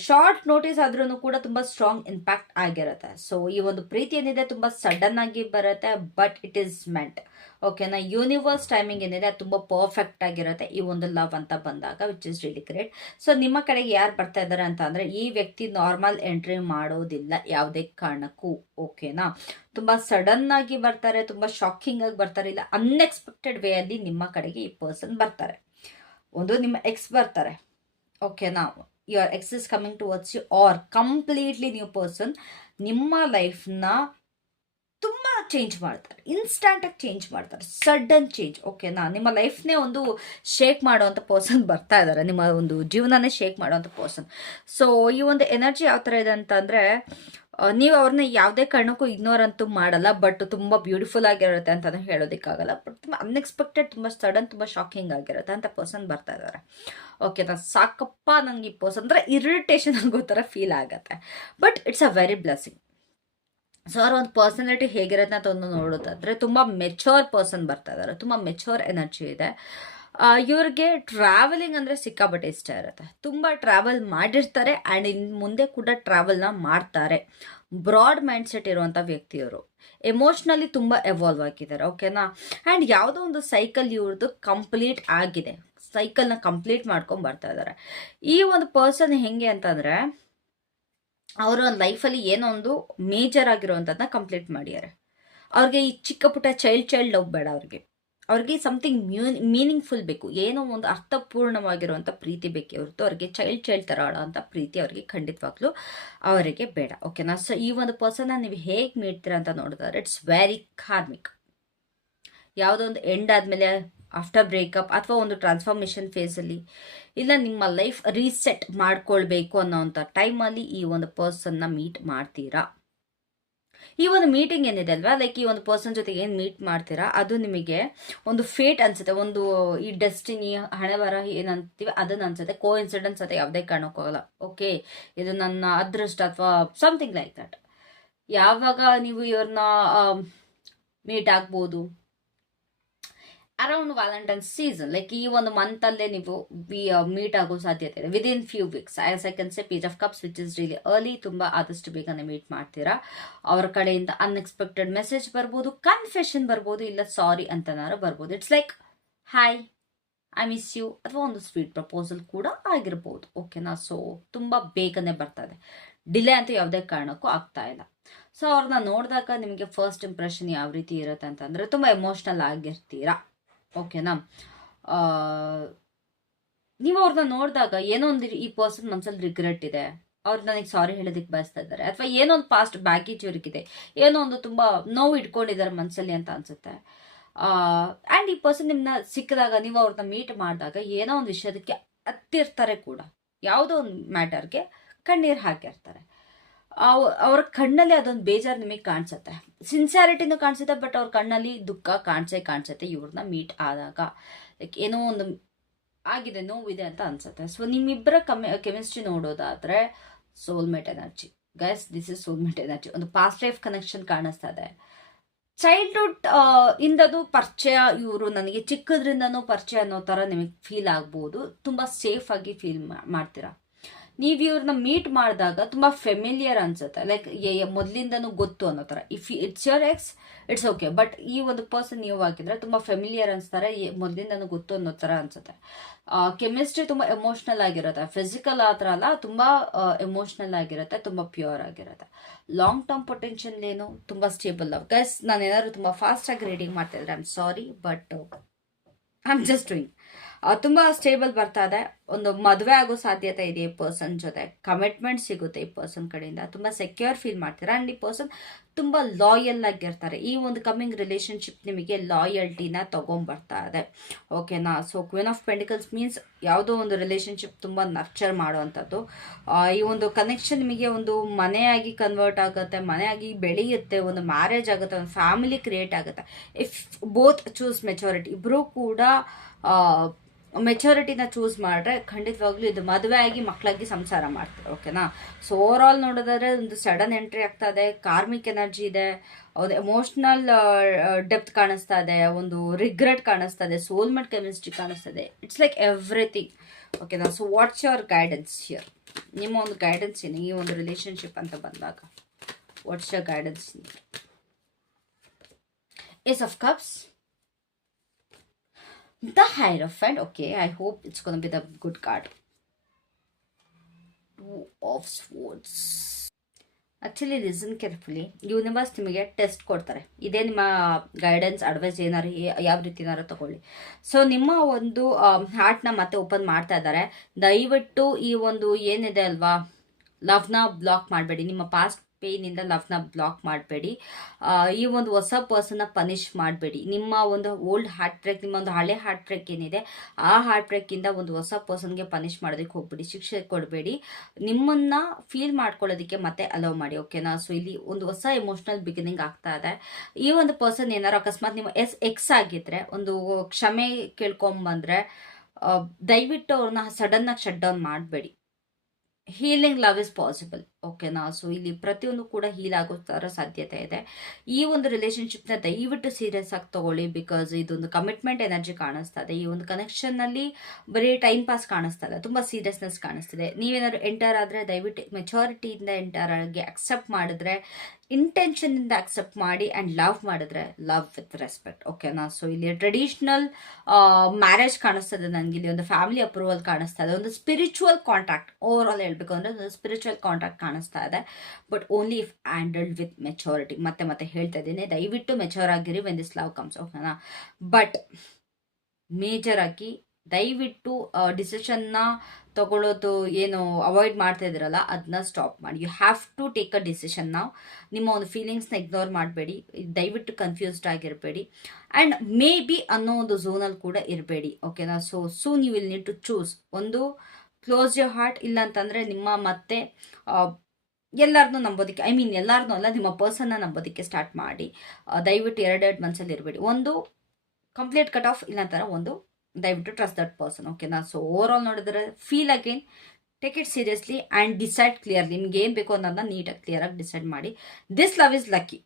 ಶಾರ್ಟ್ ನೋಟಿಸ್ ಆದ್ರೂ ಕೂಡ ತುಂಬ ಸ್ಟ್ರಾಂಗ್ ಇಂಪ್ಯಾಕ್ಟ್ ಆಗಿರುತ್ತೆ. ಸೊ ಈ ಒಂದು ಪ್ರೀತಿ ಏನಿದೆ ತುಂಬ ಸಡನ್ ಆಗಿ ಬರುತ್ತೆ, ಬಟ್ ಇಟ್ ಈಸ್ ಮೆಂಟ್. ಓಕೆನಾ, ಯೂನಿವರ್ಸ್ ಟೈಮಿಂಗ್ ಏನಿದೆ ತುಂಬ ಪರ್ಫೆಕ್ಟ್ ಆಗಿರುತ್ತೆ ಈ ಒಂದು ಲವ್ ಅಂತ ಬಂದಾಗ, which is really great. So ನಿಮ್ಮ ಕಡೆಗೆ ಯಾರು ಬರ್ತಾ ಇದ್ದಾರೆ ಅಂತ ಅಂದರೆ, ಈ ವ್ಯಕ್ತಿ ನಾರ್ಮಲ್ ಎಂಟ್ರಿ ಮಾಡೋದಿಲ್ಲ ಯಾವುದೇ ಕಾರಣಕ್ಕೂ. ಓಕೆನಾ, ತುಂಬ ಸಡನ್ ಆಗಿ ಬರ್ತಾರೆ, ತುಂಬ ಶಾಕಿಂಗ್ ಆಗಿ ಬರ್ತಾರೆ, ಇಲ್ಲ ಅನ್ಎಕ್ಸ್ಪೆಕ್ಟೆಡ್ ವೇ ಅಲ್ಲಿ ನಿಮ್ಮ ಕಡೆಗೆ ಈ ಪರ್ಸನ್ ಬರ್ತಾರೆ. ಒಂದು ನಿಮ್ಮ ಎಕ್ಸ್ ಬರ್ತಾರೆ. ಓಕೆನಾ, your ex is coming towards you, or completely new person ನಿಮ್ಮ ಲೈಫ್ನ ತುಂಬ ಚೇಂಜ್ ಮಾಡ್ತಾರೆ, ಇನ್ಸ್ಟಂಟ್ ಆಗಿ ಚೇಂಜ್ ಮಾಡ್ತಾರೆ, ಸಡನ್ ಚೇಂಜ್. ಓಕೆನಾ, ನಿಮ್ಮ ಲೈಫ್ನೇ ಒಂದು ಶೇಕ್ ಮಾಡುವಂಥ ಪರ್ಸನ್ ಬರ್ತಾ ಇದ್ದಾರೆ, ನಿಮ್ಮ ಒಂದು ಜೀವನನೇ ಶೇಕ್ ಮಾಡುವಂಥ ಪರ್ಸನ್. ಸೊ ಈ ಒಂದು ಎನರ್ಜಿ ಯಾವ ಥರ ಇದೆ ಅಂತಂದರೆ, ನೀವು ಅವ್ರನ್ನ ಯಾವುದೇ ಕಾರಣಕ್ಕೂ ಇಗ್ನೋರ್ ಅಂತೂ ಮಾಡಲ್ಲ, ಬಟ್ ತುಂಬ ಬ್ಯೂಟಿಫುಲ್ ಆಗಿರುತ್ತೆ ಅಂತಲೂ ಹೇಳೋದಕ್ಕಾಗಲ್ಲ. ಬಟ್ ತುಂಬ ಅನ್ಎಕ್ಸ್ಪೆಕ್ಟೆಡ್, ತುಂಬ ಸಡನ್, ತುಂಬ ಶಾಕಿಂಗ್ ಆಗಿರುತ್ತೆ ಅಂತ ಪರ್ಸನ್ ಬರ್ತಾ ಇದ್ದಾರೆ. ಓಕೆನಾ, ಸಾಕಪ್ಪ ನನಗೆ ಈ ಪರ್ಸನ್ ಅಂದರೆ ಇರಿಟೇಷನ್ ಆಗೋ ಥರ ಫೀಲ್ ಆಗುತ್ತೆ, but it's a very blessing. So ಅವ್ರ ಒಂದು ಪರ್ಸನಾಲಿಟಿ ಹೇಗಿರುತ್ತೆ ಅಂತ ಒಂದು ನೋಡೋದಾದ್ರೆ, ತುಂಬ ಮೆಚೋರ್ ಪರ್ಸನ್ ಬರ್ತಾ ಇದ್ದಾರೆ, ತುಂಬ ಮೆಚೋರ್ ಎನರ್ಜಿ ಇದೆ. ಇವ್ರಿಗೆ ಟ್ರಾವೆಲಿಂಗ್ ಅಂದರೆ ಸಿಕ್ಕಾಪಟ್ಟೆ ಇಷ್ಟ ಇರುತ್ತೆ, ತುಂಬ ಟ್ರಾವೆಲ್ ಮಾಡಿರ್ತಾರೆ ಆ್ಯಂಡ್ ಇನ್ನು ಮುಂದೆ ಕೂಡ ಟ್ರಾವೆಲ್ನ ಮಾಡ್ತಾರೆ. ಬ್ರಾಡ್ ಮೈಂಡ್ ಸೆಟ್ ಇರುವಂಥ ವ್ಯಕ್ತಿಯವರು, ಎಮೋಷ್ನಲಿ ತುಂಬ ಎವಾಲ್ವ್ ಆಗಿದ್ದಾರೆ. ಓಕೆನಾ, ಆ್ಯಂಡ್ ಯಾವುದೋ ಒಂದು ಸೈಕಲ್ ಇವ್ರದ್ದು ಕಂಪ್ಲೀಟ್ ಆಗಿದೆ, ಸೈಕಲ್ನ ಕಂಪ್ಲೀಟ್ ಮಾಡ್ಕೊಂಡು ಬರ್ತಾ ಇದ್ದಾರೆ. ಈ ಒಂದು ಪರ್ಸನ್ ಹೆಂಗೆ ಅಂತಂದರೆ, ಅವರು ಲೈಫಲ್ಲಿ ಏನೋ ಒಂದು ಮೇಜರ್ ಆಗಿರುವಂಥದ್ದನ್ನ ಕಂಪ್ಲೀಟ್ ಮಾಡಿದ್ದಾರೆ. ಅವ್ರಿಗೆ ಈ ಚಿಕ್ಕ ಪುಟ್ಟ ಚೈಲ್ಡ್ ಲವ್ ಬೇಡ, ಅವ್ರಿಗೆ ಸಮಥಿಂಗ್ ಮೀನಿಂಗ್ಫುಲ್ ಬೇಕು, ಏನೋ ಒಂದು ಅರ್ಥಪೂರ್ಣವಾಗಿರುವಂಥ ಪ್ರೀತಿ ಬೇಕೇ ಹೊರತು ಅವ್ರಿಗೆ ಚೈಲ್ಡ್ ಥರ ಆಡೋವಂಥ ಪ್ರೀತಿ ಅವ್ರಿಗೆ ಖಂಡಿತವಾಗ್ಲೂ ಅವರಿಗೆ ಬೇಡ. ಓಕೆನಾ, ಸೊ ಈ ಒಂದು ಪರ್ಸನ್ನ ನೀವು ಹೇಗೆ ಮೀಡ್ತೀರಾ ಅಂತ ನೋಡಿದ್ರೆ, ಇಟ್ಸ್ ವೆರಿ ಕಾರ್ಮಿಕ್. ಯಾವುದೋ ಒಂದು ಎಂಡ್ ಆದಮೇಲೆ, ಆಫ್ಟರ್ ಬ್ರೇಕಪ್ ಅಥವಾ ಒಂದು ಟ್ರಾನ್ಸ್ಫಾರ್ಮೇಷನ್ ಫೇಸಲ್ಲಿ, ಇಲ್ಲ ನಿಮ್ಮ ಲೈಫ್ ರೀಸೆಟ್ ಮಾಡ್ಕೊಳ್ಬೇಕು ಅನ್ನೋವಂಥ ಟೈಮಲ್ಲಿ ಈ ಒಂದು ಪರ್ಸನ್ನ ಮೀಟ್ ಮಾಡ್ತೀರಾ. ಈ ಒಂದು ಮೀಟಿಂಗ್ ಏನಿದೆ ಅಲ್ವಾ, ಲೈಕ್ ಈ ಒಂದು ಪರ್ಸನ್ ಜೊತೆಗೆ ಏನು ಮೀಟ್ ಮಾಡ್ತೀರಾ ಅದು ನಿಮಗೆ ಒಂದು ಫೇಟ್ ಅನ್ಸುತ್ತೆ, ಒಂದು ಈ ಡೆಸ್ಟಿನಿ, ಹಣೆ ಬರ ಏನಂತೀವಿ ಅದನ್ನ ಅನ್ಸುತ್ತೆ. ಕೋ ಇನ್ಸಿಡೆನ್ಸ್ ಅಂತ ಯಾವುದೇ ಕಾರಣಕ್ಕೋಗಲ್ಲ. ಓಕೆ, ಇದು ನನ್ನ ಅದೃಷ್ಟ ಅಥವಾ ಸಮಥಿಂಗ್ ಲೈಕ್ ದಟ್. ಯಾವಾಗ ನೀವು ಇವ್ರನ್ನ ಮೀಟ್ ಆಗ್ಬೋದು, ಅರೌಂಡ್ ವ್ಯಾಲೆಂಟೈನ್ಸ್ ಸೀಸನ್, ಲೈಕ್ ಈ ಒಂದು ಮಂತಲ್ಲೇ ನೀವು ಮೀಟ್ ಆಗೋ ಸಾಧ್ಯತೆ ಇದೆ, within few weeks. As I can say page of cups, which is really early. ತುಂಬ ಆದಷ್ಟು ಬೇಗನೆ ಮೀಟ್ ಮಾಡ್ತೀರಾ. ಅವ್ರ ಕಡೆಯಿಂದ ಅನ್ಎಕ್ಸ್ಪೆಕ್ಟೆಡ್ ಮೆಸೇಜ್ ಬರ್ಬೋದು, ಕನ್ಫೆಷನ್ ಬರ್ಬೋದು, ಇಲ್ಲ ಸಾರಿ ಅಂತನಾರು ಬರ್ಬೋದು. It's like hi, I miss you, ಅಥವಾ ಒಂದು ಸ್ವೀಟ್ ಪ್ರಪೋಸಲ್ ಕೂಡ ಆಗಿರ್ಬೋದು. ಓಕೆನಾ, ಸೊ ತುಂಬ ಬೇಗನೆ ಬರ್ತದೆ, ಡಿಲೇ ಅಂತೂ ಯಾವುದೇ ಕಾರಣಕ್ಕೂ ಆಗ್ತಾ ಇಲ್ಲ. ಸೊ ಅವ್ರನ್ನ ನೋಡಿದಾಗ ನಿಮಗೆ ಫಸ್ಟ್ ಇಂಪ್ರೆಷನ್ ಯಾವ ರೀತಿ ಇರುತ್ತೆ ಅಂತಂದರೆ, ತುಂಬ ಎಮೋಷ್ನಲ್ ಆಗಿರ್ತೀರಾ. ಓಕೆನಾ, ನೀವು ಅವ್ರನ್ನ ನೋಡಿದಾಗ ಏನೋ ಒಂದು ಈ ಪರ್ಸನ್ ಮನಸ್ಸಲ್ಲಿ ರಿಗ್ರೆಟ್ ಇದೆ, ಅವ್ರು ನನಗೆ ಸಾರಿ ಹೇಳೋದಕ್ಕೆ ಬಯಸ್ತಾ ಇದ್ದಾರೆ, ಅಥವಾ ಏನೋ ಒಂದು ಪಾಸ್ಟ್ ಬ್ಯಾಗೇಜ್ ಇವ್ರಿಗಿದೆ, ಏನೋ ಒಂದು ತುಂಬ ನೋವು ಇಟ್ಕೊಂಡಿದ್ದಾರೆ ಮನಸ್ಸಲ್ಲಿ ಅಂತ ಅನ್ಸುತ್ತೆ. ಆ್ಯಂಡ್ ಈ ಪರ್ಸನ್ ನಿಮ್ಮನ್ನ ಸಿಕ್ಕಿದಾಗ, ನೀವು ಅವ್ರನ್ನ ಮೀಟ್ ಮಾಡಿದಾಗ ಏನೋ ಒಂದು ವಿಷಯದಕ್ಕೆ ಹತ್ತಿರ್ತಾರೆ ಕೂಡ, ಯಾವುದೋ ಒಂದು ಮ್ಯಾಟರ್ಗೆ ಕಣ್ಣೀರು ಹಾಕಿರ್ತಾರೆ. ಅವ್ರ ಕಣ್ಣಲ್ಲಿ ಅದೊಂದು ಬೇಜಾರು ನಿಮಗೆ ಕಾಣಿಸುತ್ತೆ, ಸಿನ್ಸಿಯಾರಿಟಿನೂ ಕಾಣಿಸುತ್ತೆ, ಬಟ್ ಅವ್ರ ಕಣ್ಣಲ್ಲಿ ದುಃಖ ಕಾಣಿಸುತ್ತೆ ಇವ್ರನ್ನ ಮೀಟ್ ಆದಾಗ. ಲೈಕ್ ಏನೋ ಒಂದು ಆಗಿದೆ, ನೋವಿದೆ ಅಂತ ಅನ್ಸುತ್ತೆ. ಸೊ ನಿಮ್ಮಿಬ್ಬರ ಕೆಮಿಸ್ಟ್ರಿ ನೋಡೋದಾದ್ರೆ soulmate energy guys, this is soulmate energy. ಒಂದು ಪಾಸ್ಟ್ ಲೈಫ್ ಕನೆಕ್ಷನ್ ಕಾಣಿಸ್ತಾ ಇದೆ. ಚೈಲ್ಡ್ಹುಡ್ ಇಂದದು ಪರಿಚಯ, ಇವರು ನನಗೆ ಚಿಕ್ಕದ್ರಿಂದನೂ ಪರಿಚಯ ಅನ್ನೋ ಥರ ನಿಮಗೆ ಫೀಲ್ ಆಗ್ಬೋದು. ತುಂಬ ಸೇಫ್ ಆಗಿ ಫೀಲ್ ಮಾಡ್ತೀರಾ. ನೀವು ಇವ್ರನ್ನ ಮೀಟ್ ಮಾಡಿದಾಗ ತುಂಬ ಫೆಮಿಲಿಯರ್ ಅನ್ಸುತ್ತೆ, ಲೈಕ್ ಮೊದಲಿಂದನೂ ಗೊತ್ತು ಅನ್ನೋ ಥರ. If it's your X it's okay, but ಈ ಒಂದು ಪರ್ಸನ್ ನೀವು ಆಗಿದ್ರೆ ತುಂಬ ಫೆಮಿಲಿಯರ್ ಅನ್ಸ್ತಾರೆ, ಮೊದಲಿಂದನೂ ಗೊತ್ತು ಅನ್ನೋ ಥರ ಅನ್ಸುತ್ತೆ. ಕೆಮಿಸ್ಟ್ರಿ ತುಂಬ ಎಮೋಷ್ನಲ್ ಆಗಿರುತ್ತೆ, ಫಿಸಿಕಲ್ ಆ ಥರ ಅಲ್ಲ, ತುಂಬ ಎಮೋಷ್ನಲ್ ಆಗಿರುತ್ತೆ, ತುಂಬ ಪ್ಯೂರ್ ಆಗಿರುತ್ತೆ. ಲಾಂಗ್ ಟರ್ಮ್ ಪೊಟೆನ್ಷಿಯಲ್ ಏನು, ತುಂಬ ಸ್ಟೇಬಲ್ ಲವ್. ಗೈಸ್, ನಾನು ಏನಾದ್ರು ತುಂಬ ಫಾಸ್ಟಾಗಿ ರೀಡಿಂಗ್ ಮಾಡ್ತಾಯಿದ್ರೆ I am sorry, but I am just doing. ತುಂಬ ಸ್ಟೇಬಲ್ ಬರ್ತಾ ಇದೆ. ಒಂದು ಮದುವೆ ಆಗೋ ಸಾಧ್ಯತೆ ಇದೆ ಈ ಪರ್ಸನ್ ಜೊತೆ, ಕಮಿಟ್ಮೆಂಟ್ ಸಿಗುತ್ತೆ ಈ ಪರ್ಸನ್ ಕಡೆಯಿಂದ, ತುಂಬ ಸೆಕ್ಯೂರ್ ಫೀಲ್ ಮಾಡ್ತೀರಾ. ಆ್ಯಂಡ್ ಈ ಪರ್ಸನ್ ತುಂಬ ಲಾಯಲ್ ಆಗಿರ್ತಾರೆ. ಈ ಒಂದು ಕಮ್ಮಿಂಗ್ ರಿಲೇಷನ್ಶಿಪ್ ನಿಮಗೆ ಲಾಯಲ್ಟಿನ ತೊಗೊಂಬರ್ತಾ ಇದೆ, ಓಕೆನಾ. So queen of pentacles means ಯಾವುದೋ ಒಂದು ರಿಲೇಷನ್ಶಿಪ್ ತುಂಬ ನರ್ಚರ್ ಮಾಡುವಂಥದ್ದು. ಈ ಒಂದು ಕನೆಕ್ಷನ್ ನಿಮಗೆ ಒಂದು ಮನೆಯಾಗಿ ಕನ್ವರ್ಟ್ ಆಗುತ್ತೆ, ಮನೆಯಾಗಿ ಬೆಳೆಯುತ್ತೆ, ಒಂದು ಮ್ಯಾರೇಜ್ ಆಗುತ್ತೆ, ಒಂದು ಫ್ಯಾಮಿಲಿ ಕ್ರಿಯೇಟ್ ಆಗುತ್ತೆ. ಇಫ್ ಬೋತ್ ಚೂಸ್ ಮೆಚುರಿಟಿ, ಇಬ್ಬರೂ ಕೂಡ ಮೆಚುರಿಟಿನ ಚೂಸ್ ಮಾಡಿದ್ರೆ ಖಂಡಿತವಾಗ್ಲೂ ಇದು ಮದುವೆ ಆಗಿ ಮಕ್ಕಳಾಗಿ ಸಂಸಾರ ಮಾಡ್ತಾರೆ, ಓಕೆನಾ. ಸೊ ಓವರ್ ಆಲ್ ನೋಡೋದಾದ್ರೆ ಒಂದು ಸಡನ್ ಎಂಟ್ರಿ ಆಗ್ತಾ ಇದೆ, ಕಾರ್ಮಿಕ್ ಎನರ್ಜಿ ಇದೆ, ಒಂದು ಎಮೋಷ್ನಲ್ ಡೆಪ್ತ್ ಕಾಣಿಸ್ತಾ ಇದೆ, ಒಂದು ರಿಗ್ರೆಟ್ ಕಾಣಿಸ್ತಾ ಇದೆ, ಸೋಲ್ಮೇಟ್ ಕೆಮಿಸ್ಟ್ರಿ ಕಾಣಿಸ್ತಾ ಇದೆ. ಇಟ್ಸ್ ಲೈಕ್ ಎವ್ರಿಥಿಂಗ್, ಓಕೆನಾ. So what's your guidance here? ನಿಮ್ಮ ಒಂದು ಗೈಡೆನ್ಸ್ ಏನು ಈ ಒಂದು ರಿಲೇಷನ್ಶಿಪ್ ಅಂತ ಬಂದಾಗ? What's your guidance? Ace of cups, the Hierophant. Okay, I hope it's gonna be the good card. Two of Swords. Actually listen carefully. Universe ನಿಮಗೆ test ಕೊಡ್ತಾರೆ, ಇದೇ ನಿಮ್ಮ ಗೈಡೆನ್ಸ್, ಅಡ್ವೈಸ್ ಏನಾರು ಯಾವ ರೀತಿನಾರು ತಗೊಳ್ಳಿ. ಸೊ ನಿಮ್ಮ ಒಂದು ಹಾರ್ಟ್ನ ಮತ್ತೆ ಓಪನ್ ಮಾಡ್ತಾ ಇದ್ದಾರೆ. ದಯವಿಟ್ಟು ಈ ಒಂದು ಏನಿದೆ ಅಲ್ವಾ, ಲವ್ನ ಬ್ಲಾಕ್ ಮಾಡಬೇಡಿ. ನಿಮ್ಮ ಪಾಸ್ಟ್ ಪೇನಿಂದ ಲವ್ನ ಬ್ಲಾಕ್ ಮಾಡಬೇಡಿ. ಈ ಒಂದು ಹೊಸ ಪರ್ಸನ್ನ ಪನಿಷ್ ಮಾಡಬೇಡಿ. ನಿಮ್ಮ ಒಂದು ಓಲ್ಡ್ ಹಾರ್ಟ್ ಬ್ರೇಕ್, ನಿಮ್ಮ ಒಂದು ಹಳೆ ಹಾರ್ಟ್ ಬ್ರೇಕ್ ಏನಿದೆ ಆ ಹಾರ್ಟ್ ಬ್ರೇಕಿಂದ ಒಂದು ಹೊಸ ಪರ್ಸನ್ಗೆ ಪನಿಷ್ ಮಾಡೋದಕ್ಕೆ ಹೋಗ್ಬೇಡಿ, ಶಿಕ್ಷೆ ಕೊಡಬೇಡಿ. ನಿಮ್ಮನ್ನ ಫೀಲ್ ಮಾಡ್ಕೊಳ್ಳೋದಕ್ಕೆ ಮತ್ತೆ ಅಲೋ ಮಾಡಿ, ಓಕೆನಾ. ಸೊ ಇಲ್ಲಿ ಒಂದು ಹೊಸ ಎಮೋಷನಲ್ ಬಿಗಿನಿಂಗ್ ಆಗ್ತಾ ಇದೆ. ಈ ಒಂದು ಪರ್ಸನ್ ಏನಾರು ಅಕಸ್ಮಾತ್ ನಿಮ್ಮ ಎಕ್ಸ್ ಆಗಿದ್ರೆ ಒಂದು ಕ್ಷಮೆ ಕೇಳ್ಕೊಂಬಂದ್ರೆ ದಯವಿಟ್ಟು ಅವ್ರನ್ನ ಸಡನ್ ಆಗಿ ಶಟ್ ಡೌನ್ ಮಾಡಬೇಡಿ. ಹೀಲಿಂಗ್ ಲವ್ ಇಸ್ ಪಾಸಿಬಲ್, ಓಕೆನಾ. ಸೊ ಇಲ್ಲಿ ಪ್ರತಿಯೊಂದು ಕೂಡ ಹೀಲ್ ಆಗೋ ಥರ ಸಾಧ್ಯತೆ ಇದೆ. ಈ ಒಂದು ರಿಲೇಷನ್ಶಿಪ್ನ ದಯವಿಟ್ಟು ಸೀರಿಯಸ್ ಆಗಿ ತಗೊಳ್ಳಿ, ಬಿಕಾಸ್ ಇದೊಂದು ಕಮಿಟ್ಮೆಂಟ್ ಎನರ್ಜಿ ಕಾಣಿಸ್ತಾ ಇದೆ. ಈ ಒಂದು ಕನೆಕ್ಷನ್ನಲ್ಲಿ ಬರೀ ಟೈಮ್ ಪಾಸ್ ಕಾಣಿಸ್ತಾ ಇಲ್ಲ, ತುಂಬ ಸೀರಿಯಸ್ನೆಸ್ ಕಾಣಿಸ್ತಿದೆ. ನೀವೇನಾದ್ರು ಎಂಟರ್ ಆದರೆ ದಯವಿಟ್ಟು ಮೆಚುರಿಟಿಯಿಂದ ಎಂಟರ್ ಆಗಿ ಅಕ್ಸೆಪ್ಟ್ ಮಾಡಿದ್ರೆ, ಇಂಟೆನ್ಷನಿಂದ ಅಕ್ಸೆಪ್ಟ್ ಮಾಡಿ ಆ್ಯಂಡ್ ಲವ್ ಮಾಡಿದ್ರೆ ಲವ್ ವಿತ್ ರೆಸ್ಪೆಕ್ಟ್, ಓಕೆನಾ. ಸೊ ಇಲ್ಲಿ ಟ್ರೆಡಿಷ್ನಲ್ ಮ್ಯಾರೇಜ್ ಕಾಣಿಸ್ತದೆ ನನಗೆ, ಇಲ್ಲಿ ಒಂದು ಫ್ಯಾಮಿಲಿ ಅಪ್ರೂವಲ್ ಕಾಣಿಸ್ತಾ ಇದೆ, ಒಂದು ಸ್ಪಿರಿಚುವಲ್ ಕಾಂಟ್ಯಾಕ್ಟ್ ಓವರ್ ಆಲ್ ಹೇಳ್ಬೇಕು ಅಂದರೆ ಒಂದು ಸ್ಪಿರಿಚುವಲ್ ಕಾಂಟ್ಯಾಕ್ಟ್ ಕಾಣಿಸ್ತಾ ಇದೆ. But only if handled with maturity. ಮತ್ತೆ ಹೇಳ್ತಾ ಇದ್ದೀನಿ, ದಯವಿಟ್ಟು ಮೆಚೂರ್ ಆಗಿರಿ ವೆನ್ ದಿಸ್ ಲವ್ ಕಮ್ಸ್, ಓಕೆನಾ. ಬಟ್ ಮೇಜರ್ ಆಗಿ ದಯವಿಟ್ಟು ಡಿಸಿಷನ್ನ ತಗೊಳ್ಳೋದು ಏನು ಅವಾಯ್ಡ್ ಮಾಡ್ತಾ ಇದ್ದೀರಲ್ಲ ಅದನ್ನ ಸ್ಟಾಪ್ ಮಾಡಿ. You have to take a decision ನಾವು. ನಿಮ್ಮ ಒಂದು ಫೀಲಿಂಗ್ಸ್ನ ಇಗ್ನೋರ್ ಮಾಡಬೇಡಿ, ದಯವಿಟ್ಟು ಕನ್ಫ್ಯೂಸ್ಡ್ ಆಗಿರಬೇಡಿ, ಆ್ಯಂಡ್ ಮೇ ಬಿ ಅನ್ನೋ ಒಂದು ಝೋನಲ್ಲಿ ಕೂಡ ಇರಬೇಡಿ, ಓಕೆನಾ. So soon you will need to choose. ಒಂದು ಕ್ಲೋಸ್ ಯೋರ್ ಹಾರ್ಟ್, ಇಲ್ಲ ಅಂತಂದರೆ ನಿಮ್ಮ ಮತ್ತೆ ಎಲ್ಲರನ್ನೂ ನಂಬೋದಕ್ಕೆ, ಐ ಮೀನ್ ಎಲ್ಲರನ್ನೂ ಅಲ್ಲ, ನಿಮ್ಮ ಪರ್ಸನ್ನ ನಂಬೋದಕ್ಕೆ ಸ್ಟಾರ್ಟ್ ಮಾಡಿ. ದಯವಿಟ್ಟು ಎರಡೆರಡು ಮನಸ್ಸಲ್ಲಿ ಇರಬೇಡಿ. ಒಂದು ಕಂಪ್ಲೀಟ್ ಕಟ್ ಆಫ್, ಇಲ್ಲ ಅಂತಾರೆ ಒಂದು ದಯವಿಟ್ಟು ಟ್ರಸ್ಟ್ ದಟ್ ಪರ್ಸನ್, ಓಕೆನಾ. ಸೊ ಓವರ್ ಆಲ್ ನೋಡಿದ್ರೆ feel again, take it seriously and decide clearly. ನಿಮ್ಗೆ ಏನು ಬೇಕು ಅನ್ನೋದನ್ನ ನೀಟಾಗಿ ಕ್ಲಿಯರಾಗಿ ಡಿಸೈಡ್ ಮಾಡಿ. ದಿಸ್ ಲವ್ ಇಸ್ ಲಕ್ಕಿ,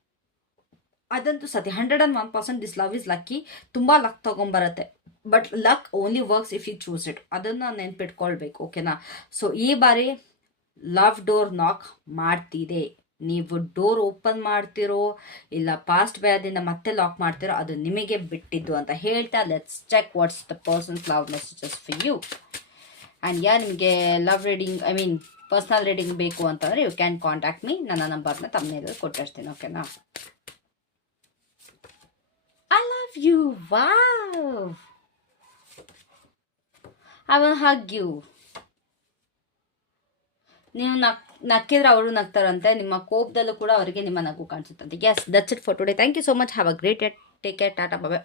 ಅದಂತೂ ಸತಿ 101% ದಿಸ್ ಲವ್ ಇಸ್ ಲಕ್ಕಿ. ತುಂಬ ಲಕ್ ತೊಗೊಂಬರುತ್ತೆ, but luck only works if you choose it. ಅದನ್ನು ನೆನ್ಪಿಟ್ಕೊಳ್ಬೇಕು, ಓಕೆನಾ. ಸೊ ಈ ಬಾರಿ ಲವ್ ಡೋರ್ ನಾಕ್ ಮಾಡ್ತಿದೆ. ನೀವು ಡೋರ್ ಓಪನ್ ಮಾಡ್ತಿರೋ ಇಲ್ಲ ಪಾಸ್ಟ್ ಭಯದಿಂದ ಮತ್ತೆ ಲಾಕ್ ಮಾಡ್ತಿರೋ ಅದು ನಿಮಗೆ ಬಿಟ್ಟಿದ್ದು ಅಂತ ಹೇಳ್ತಾ, let's check what's the person's love messages for you. And ನಿಮಗೆ love reading, I mean personal reading ಬೇಕು ಅಂತಂದರೆ ಯು ಕ್ಯಾನ್ ಕಾಂಟ್ಯಾಕ್ಟ್ ಮೀ. ನನ್ನ ನಂಬರ್ನ ತಮ್ಮನೇಲಿ ಕೊಟ್ಟಿರ್ತೀನಿ, ಓಕೆನಾ. I love you. Wow, I will hug you. ನೀವು ನಕ್ಕಿದ್ರೆ ಅವರು ನಗ್ತಾರಂತೆ, ನಿಮ್ಮ ಕೋಪದಲ್ಲೂ ಕೂಡ ಅವರಿಗೆ ನಿಮ್ಮ ನಗು ಕಾಣಿಸುತ್ತಂತೆ. Yes, that's it for today. Thank you so much. Have a great day. Take care. Tata, bye.